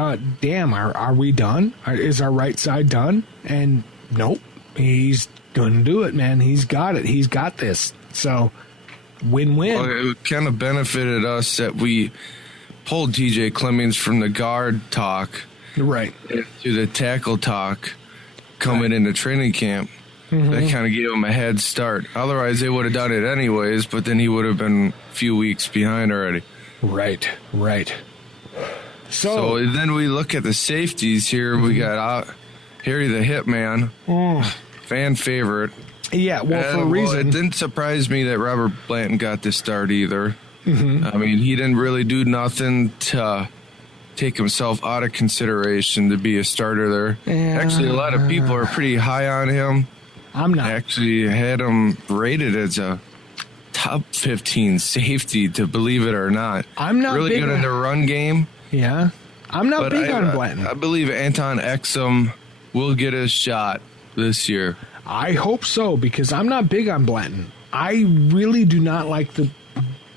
damn, are we done? Is our right side done? And nope. He's going to do it, man. He's got it. He's got this. So, win-win. Well, it kind of benefited us that we pulled TJ Clemmings from the guard talk Right. to the tackle talk coming into training camp. Mm-hmm. That kind of gave him a head start. Otherwise, they would have done it anyways, but then he would have been a few weeks behind already. Right. So then we look at the safeties here. We got Harry the Hitman, fan favorite. Yeah, well, for a reason. It didn't surprise me that Robert Blanton got the start either. I mean, he didn't really do nothing to take himself out of consideration to be a starter there. Actually, a lot of people are pretty high on him. I'm not. Actually had him rated as a top 15 safety, to believe it or not. I'm not really big good in the run game. Yeah. I'm not big on Blanton. I believe Anton Exum will get his shot this year. I hope so, because I'm not big on Blanton. I really do not like the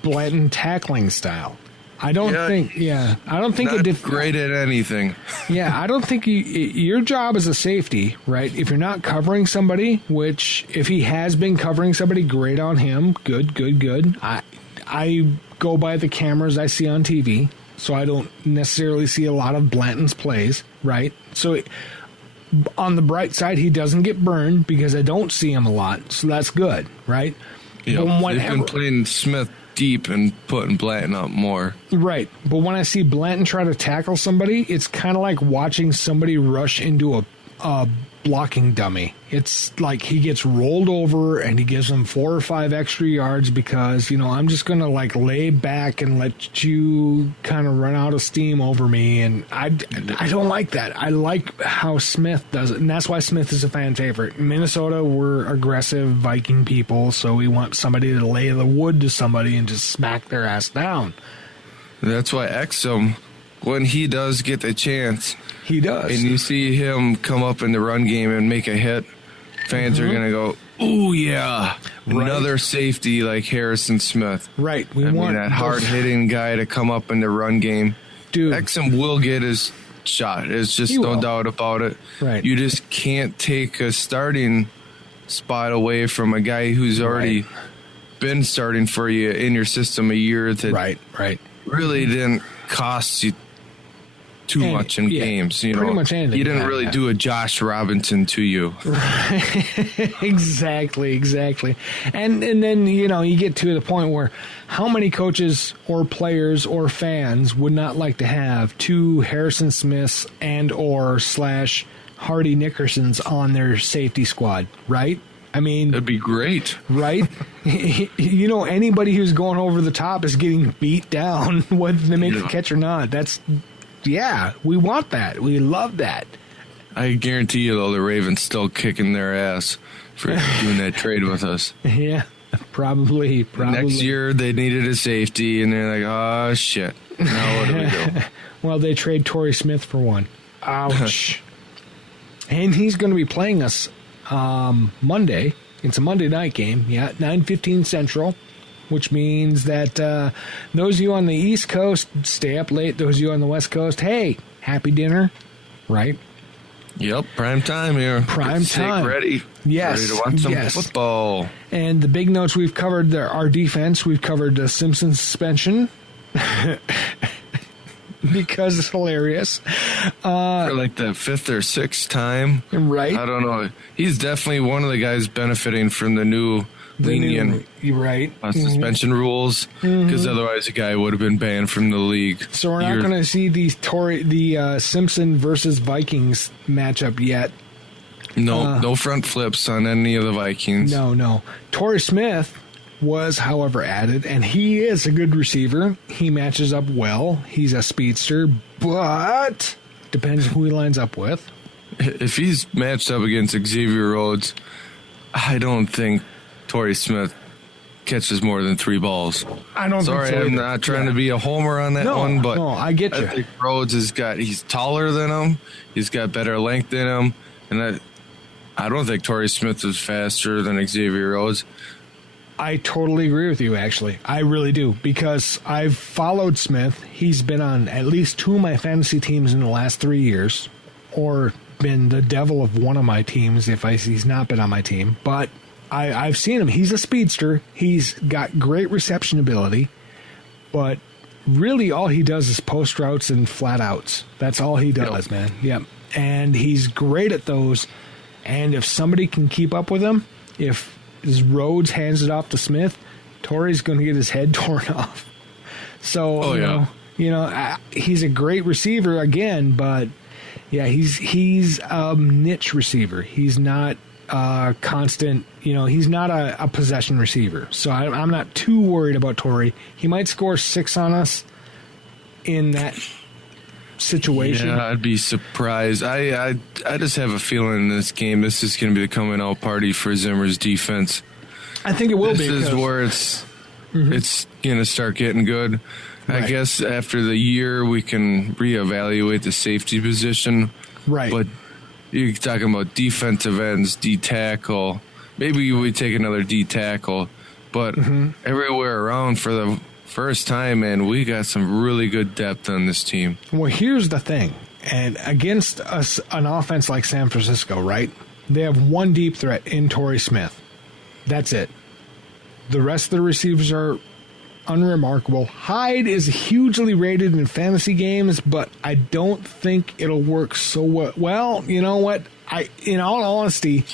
Blanton tackling style. I don't think Not great at anything. Yeah, I don't think your job as a safety, right? If you're not covering somebody, which if he has been covering somebody, great on him. Good. I go by the cameras I see on TV, so I don't necessarily see a lot of Blanton's plays, right? So on the bright side, he doesn't get burned because I don't see him a lot, so that's good, right? Yep. They've been playing Smith deep and putting Blanton up more. Right. But when I see Blanton try to tackle somebody, it's kind of like watching somebody rush into a blocking dummy. It's like he gets rolled over and he gives them 4 or 5 extra yards because, I'm just going to like lay back and let you kind of run out of steam over me. And I don't like that. I like how Smith does it. And that's why Smith is a fan favorite. In Minnesota, we're aggressive Viking people, so we want somebody to lay the wood to somebody and just smack their ass down. That's why Exum, when he does get the chance, he does. And you see him come up in the run game and make a hit, fans are going to go, ooh, yeah, another safety like Harrison Smith. Right. I mean, that hard-hitting guy to come up in the run game. Dude. Exum will get his shot. There's just no doubt about it. Right. You just can't take a starting spot away from a guy who's already been starting for you in your system a year that really didn't cost you too much in games. Pretty much anything. He didn't really do a Josh Robinson to you. Exactly. And then, you get to the point where how many coaches or players or fans would not like to have 2 Harrison Smiths and or / Hardy Nickersons on their safety squad, right? I mean, that'd be great, right? Anybody who's going over the top is getting beat down, whether they make the catch or not. We want that. We love that. I guarantee you, though, the Ravens still kicking their ass for doing that trade with us. Yeah, probably. Next year, they needed a safety, and they're like, oh, shit. Now what do we do? Well, they trade Torrey Smith for one. Ouch. And he's going to be playing us Monday. It's a Monday night game, 9:15 Central, which means that those of you on the East Coast stay up late. Those of you on the West Coast, hey, happy dinner, right? Yep, prime time here. Prime time. Ready. Yes. Ready to watch some football. And the big notes we've covered, our defense, we've covered the Simpson suspension. Because it's hilarious. For like the 5th or 6th time. Right. I don't know. He's definitely one of the guys benefiting from the new lenient suspension rules, because otherwise the guy would have been banned from the league. So we're not going to see the Simpson versus Vikings matchup yet. No front flips on any of the Vikings. No. Torrey Smith was, however, added, and he is a good receiver. He matches up well. He's a speedster, but depends who he lines up with. If he's matched up against Xavier Rhodes, I don't think Torrey Smith catches more than 3 balls. I don't think so. I'm not trying to be a homer on that one, but I get you. I think Rhodes he's taller than him. He's got better length than him, and I don't think Torrey Smith is faster than Xavier Rhodes. I totally agree with you, actually. I really do, because I've followed Smith. He's been on at least 2 of my fantasy teams in the last 3 years, or been the devil of one of my teams if he's not been on my team. But I've seen him. He's a speedster. He's got great reception ability. But really all he does is post routes and flat outs. That's all he does, man. Yep. And he's great at those. And if somebody can keep up with him, if Rhodes hands it off to Smith, Torrey's going to get his head torn off. So, he's a great receiver again, but yeah, he's a niche receiver. He's not constant, he's not a possession receiver. So I'm not too worried about Torrey. He might score 6 on us in that situation. Yeah, I'd be surprised. I just have a feeling in this game, this is going to be the coming out party for Zimmer's defense. I think it will be. This is where it's going to start getting good. Right. I guess after the year, we can reevaluate the safety position. Right. But you're talking about defensive ends, D tackle. Maybe we take another D tackle. But everywhere around for the first time, man, we got some really good depth on this team. Well, here's the thing. And against an offense like San Francisco, right? They have one deep threat in Torrey Smith. That's it. The rest of the receivers are unremarkable. Hyde is hugely rated in fantasy games, but I don't think it'll work so well. Well, you know what? In all honesty,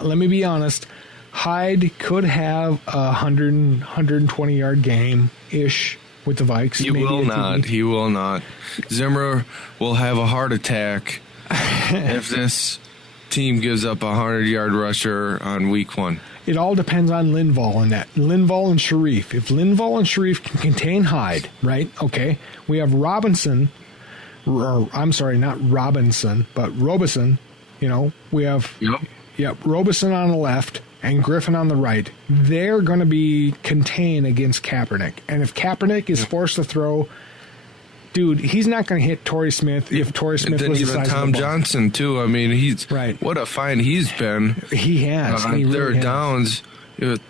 let me be honest, Hyde could have a 120-yard game-ish with the Vikes. He will not. He will not. Zimmer will have a heart attack if this team gives up a 100-yard rusher on week 1. It all depends on Linval and that. Linval and Sharif. If Linval and Sharif can contain Hyde, right? Okay. We have Robinson. I'm sorry, not Robinson, but Robeson. We have Robeson on the left and Griffin on the right. They're going to be contained against Kaepernick. And if Kaepernick is forced to throw, dude, he's not going to hit Torrey Smith if Torrey Smith was the size of the ball. Tom Johnson, too. I mean, he's right. What a find he's been. He has. On third downs,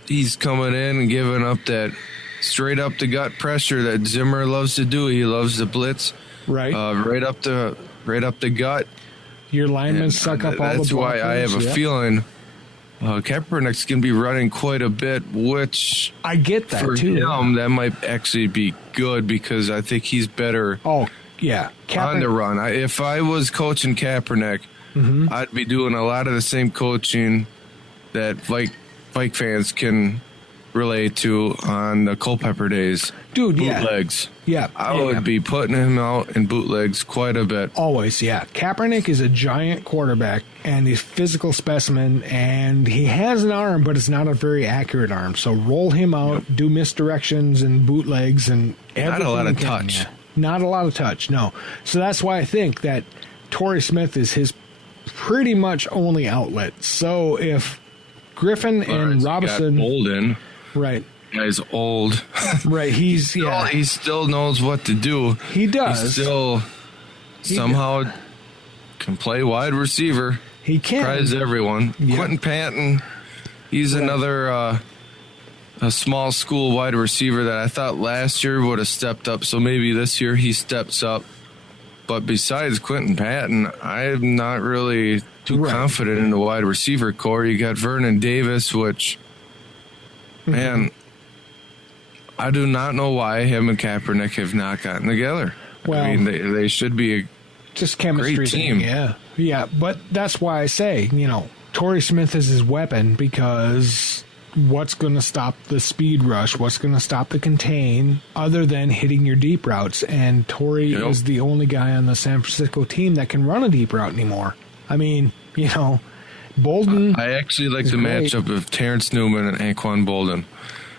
he's coming in and giving up that straight up the gut pressure that Zimmer loves to do. He loves the blitz. Right. Right up the gut. Your linemen suck up all the blockers. That's why I have a feeling Kaepernick's going to be running quite a bit, which I get that for too. him, that might actually be good because I think he's better. Oh, yeah. On the run. If I was coaching Kaepernick, I'd be doing a lot of the same coaching that Vike fans can relate to on the Culpepper days. Dude, bootlegs. Yeah. I would be putting him out in bootlegs quite a bit. Always, yeah. Kaepernick is a giant quarterback, and he's a physical specimen, and he has an arm, but it's not a very accurate arm. So roll him out, do misdirections and bootlegs and everything. Not a lot of touch. Yeah. Not a lot of touch, no. So that's why I think that Torrey Smith is his pretty much only outlet. So if Griffin and Robinson... Bolden. Right. Guy's old. Right, he still knows what to do. He does. He still somehow can play wide receiver. He can. Surprise everyone. Yep. Quentin Patton, he's another a small school wide receiver that I thought last year would have stepped up. So maybe this year he steps up. But besides Quentin Patton, I'm not really too confident in the wide receiver core. You got Vernon Davis, which... Man, I do not know why him and Kaepernick have not gotten together. Well, I mean, they should be a just chemistry great team. Yeah. But that's why I say, Torrey Smith is his weapon because what's going to stop the speed rush? What's going to stop the contain other than hitting your deep routes? And Torrey is the only guy on the San Francisco team that can run a deep route anymore. I mean, Bolden. I actually like the matchup of Terrence Newman and Anquan Bolden.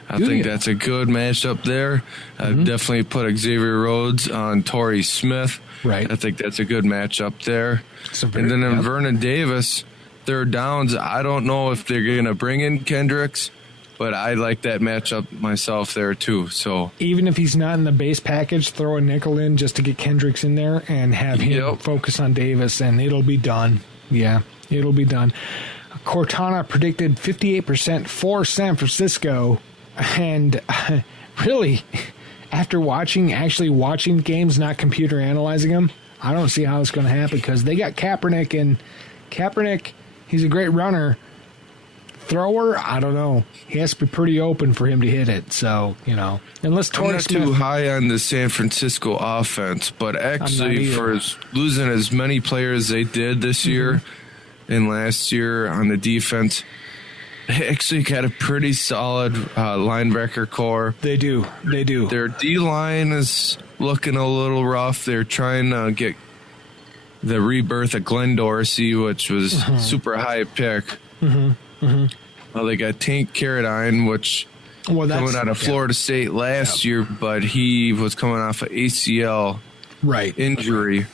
I think that's a good matchup there. I've definitely put Xavier Rhodes on Torrey Smith. Right. I think that's a good matchup there. And then in Vernon Davis, third downs, I don't know if they're going to bring in Kendricks, but I like that matchup myself there too. So even if he's not in the base package, throw a nickel in just to get Kendricks in there and have him focus on Davis, and it'll be done. Yeah. It'll be done. Cortana predicted 58% for San Francisco. And really, after actually watching games, not computer analyzing them, I don't see how it's going to happen because they got Kaepernick, and Kaepernick, he's a great runner. Thrower, I don't know. He has to be pretty open for him to hit it. So, unless I'm Torrey not Smith, too high on the San Francisco offense, but actually for losing as many players they did this year and last year on the defense, they actually got a pretty solid linebacker core. They do. Their D-line is looking a little rough. They're trying to get the rebirth of Glenn Dorsey, which was super high pick. Well, they got Tank Carradine, which coming out of Florida State last year, but he was coming off an ACL injury.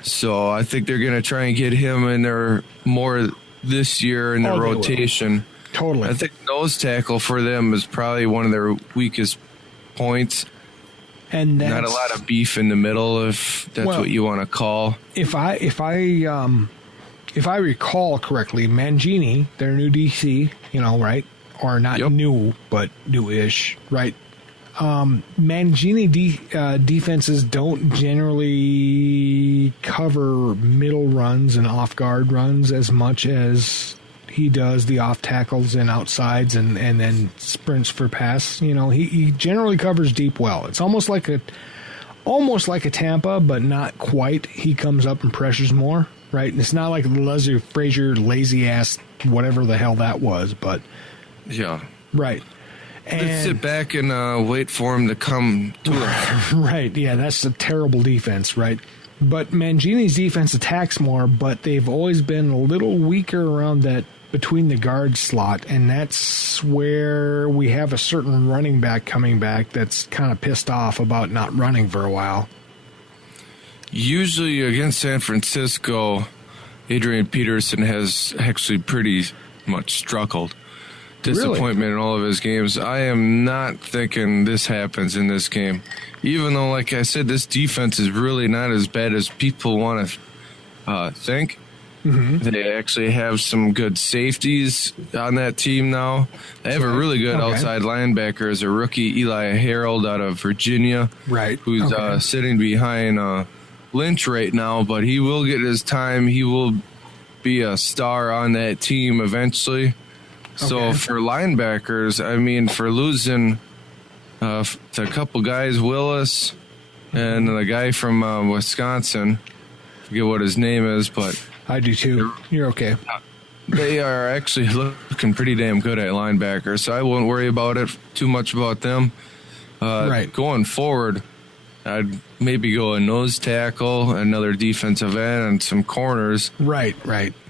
So I think they're going to try and get him in there more this year in their rotation. Totally. I think nose tackle for them is probably one of their weakest points. And not a lot of beef in the middle, if that's what you want to call. If I recall correctly, Mangini, their new DC, right? Or not new, but new-ish, right? Mangini defenses don't generally cover middle runs and off-guard runs as much as he does the off tackles and outsides and then sprints for pass. He generally covers deep well. It's almost like a Tampa, but not quite. He comes up and pressures more. Right, and it's not like Leslie Frazier, lazy ass, whatever the hell that was, but right. And just sit back and wait for him to come to us. Right, yeah, that's a terrible defense, right? But Mangini's defense attacks more, but they've always been a little weaker around that between the guard slot, and that's where we have a certain running back coming back that's kind of pissed off about not running for a while. Usually against San Francisco, Adrian Peterson has actually pretty much struggled. Disappointment in all of his games. I am not thinking this happens in this game. Even though, like I said, this defense is really not as bad as people want to think. They actually have some good safeties on that team now. They have a really good outside linebacker as a rookie, Eli Harold out of Virginia, who's sitting behind Lynch right now, but he will get his time. He will be a star on that team eventually. So for linebackers, I mean, for losing to a couple guys, Willis and the guy from Wisconsin, I forget what his name is, but I do too. You're okay. They are actually looking pretty damn good at linebacker, so I won't worry about it too much about them. Going forward, I'd maybe go a nose tackle, another defensive end, and some corners. Right.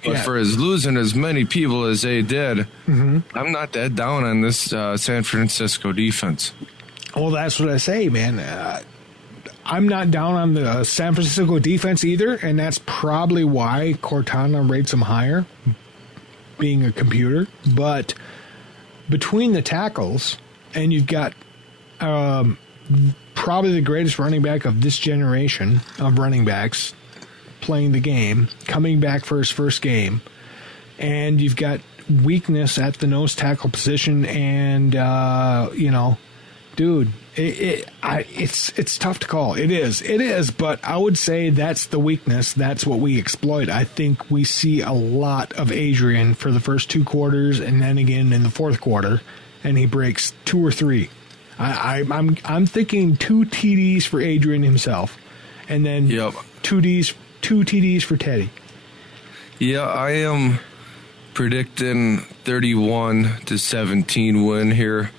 But for losing as many people as they did, I'm not that down on this San Francisco defense. Well, that's what I say, man. I'm not down on the San Francisco defense either, and that's probably why Cortana rates them higher, being a computer. But between the tackles, and you've got probably the greatest running back of this generation of running backs playing the game, coming back for his first game, and you've got weakness at the nose tackle position, and dude, it's tough to call. It is, but I would say that's the weakness. That's what we exploit. I think we see a lot of Adrian for the first 2 quarters, and then again in the fourth quarter, and he breaks 2 or 3. I'm thinking 2 TDs for Adrian himself, and then 2 TDs for Teddy. Yeah, I am predicting 31-17 win here.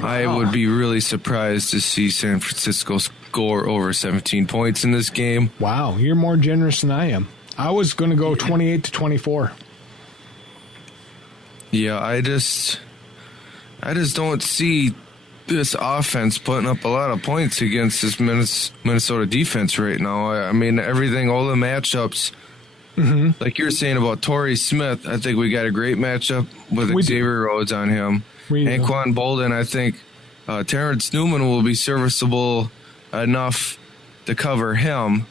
I would be really surprised to see San Francisco score over 17 points in this game. Wow, you're more generous than I am. I was going to go 28-24. Yeah, I just don't see this offense putting up a lot of points against this Minnesota defense right now. I mean, everything, all the matchups, like you're saying about Torrey Smith, I think we got a great matchup with Xavier Rhodes on him. Anquan Bolden, I think Terrence Newman will be serviceable enough to cover him.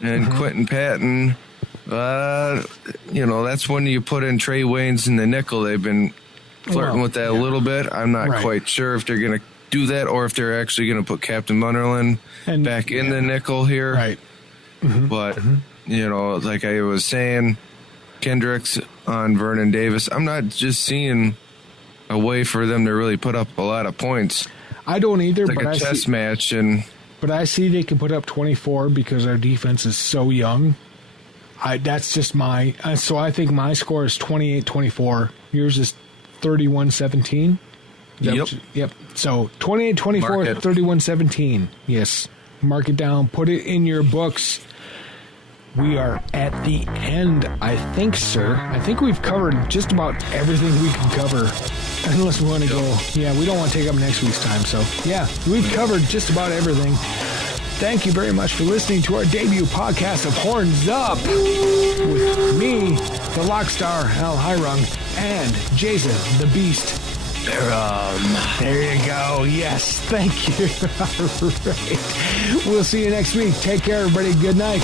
And Quentin Patton, that's when you put in Trey Waynes in the nickel. They've been flirting with that a little bit. I'm not quite sure if they're going to do that or if they're actually going to put Captain Munderland back in the nickel here. But, like I was saying, Kendricks on Vernon Davis, I'm not just seeing a way for them to really put up a lot of points. I don't either, It's like a chess match. But I see they can put up 24 because our defense is so young. That's just so I think my score is 28-24. Yours is 31-17. Yep. So 28-24, 31-17. Yes. Mark it down. Put it in your books. We are at the end, I think, sir. I think we've covered just about everything we can cover. Unless we want to go. Yeah, we don't want to take up next week's time. So, yeah, we've covered just about everything. Thank you very much for listening to our debut podcast of Horns Up with me, the Lockstar, Al Hirung, and Jason, the Beast. There you go. Yes, thank you. All right. We'll see you next week. Take care, everybody. Good night.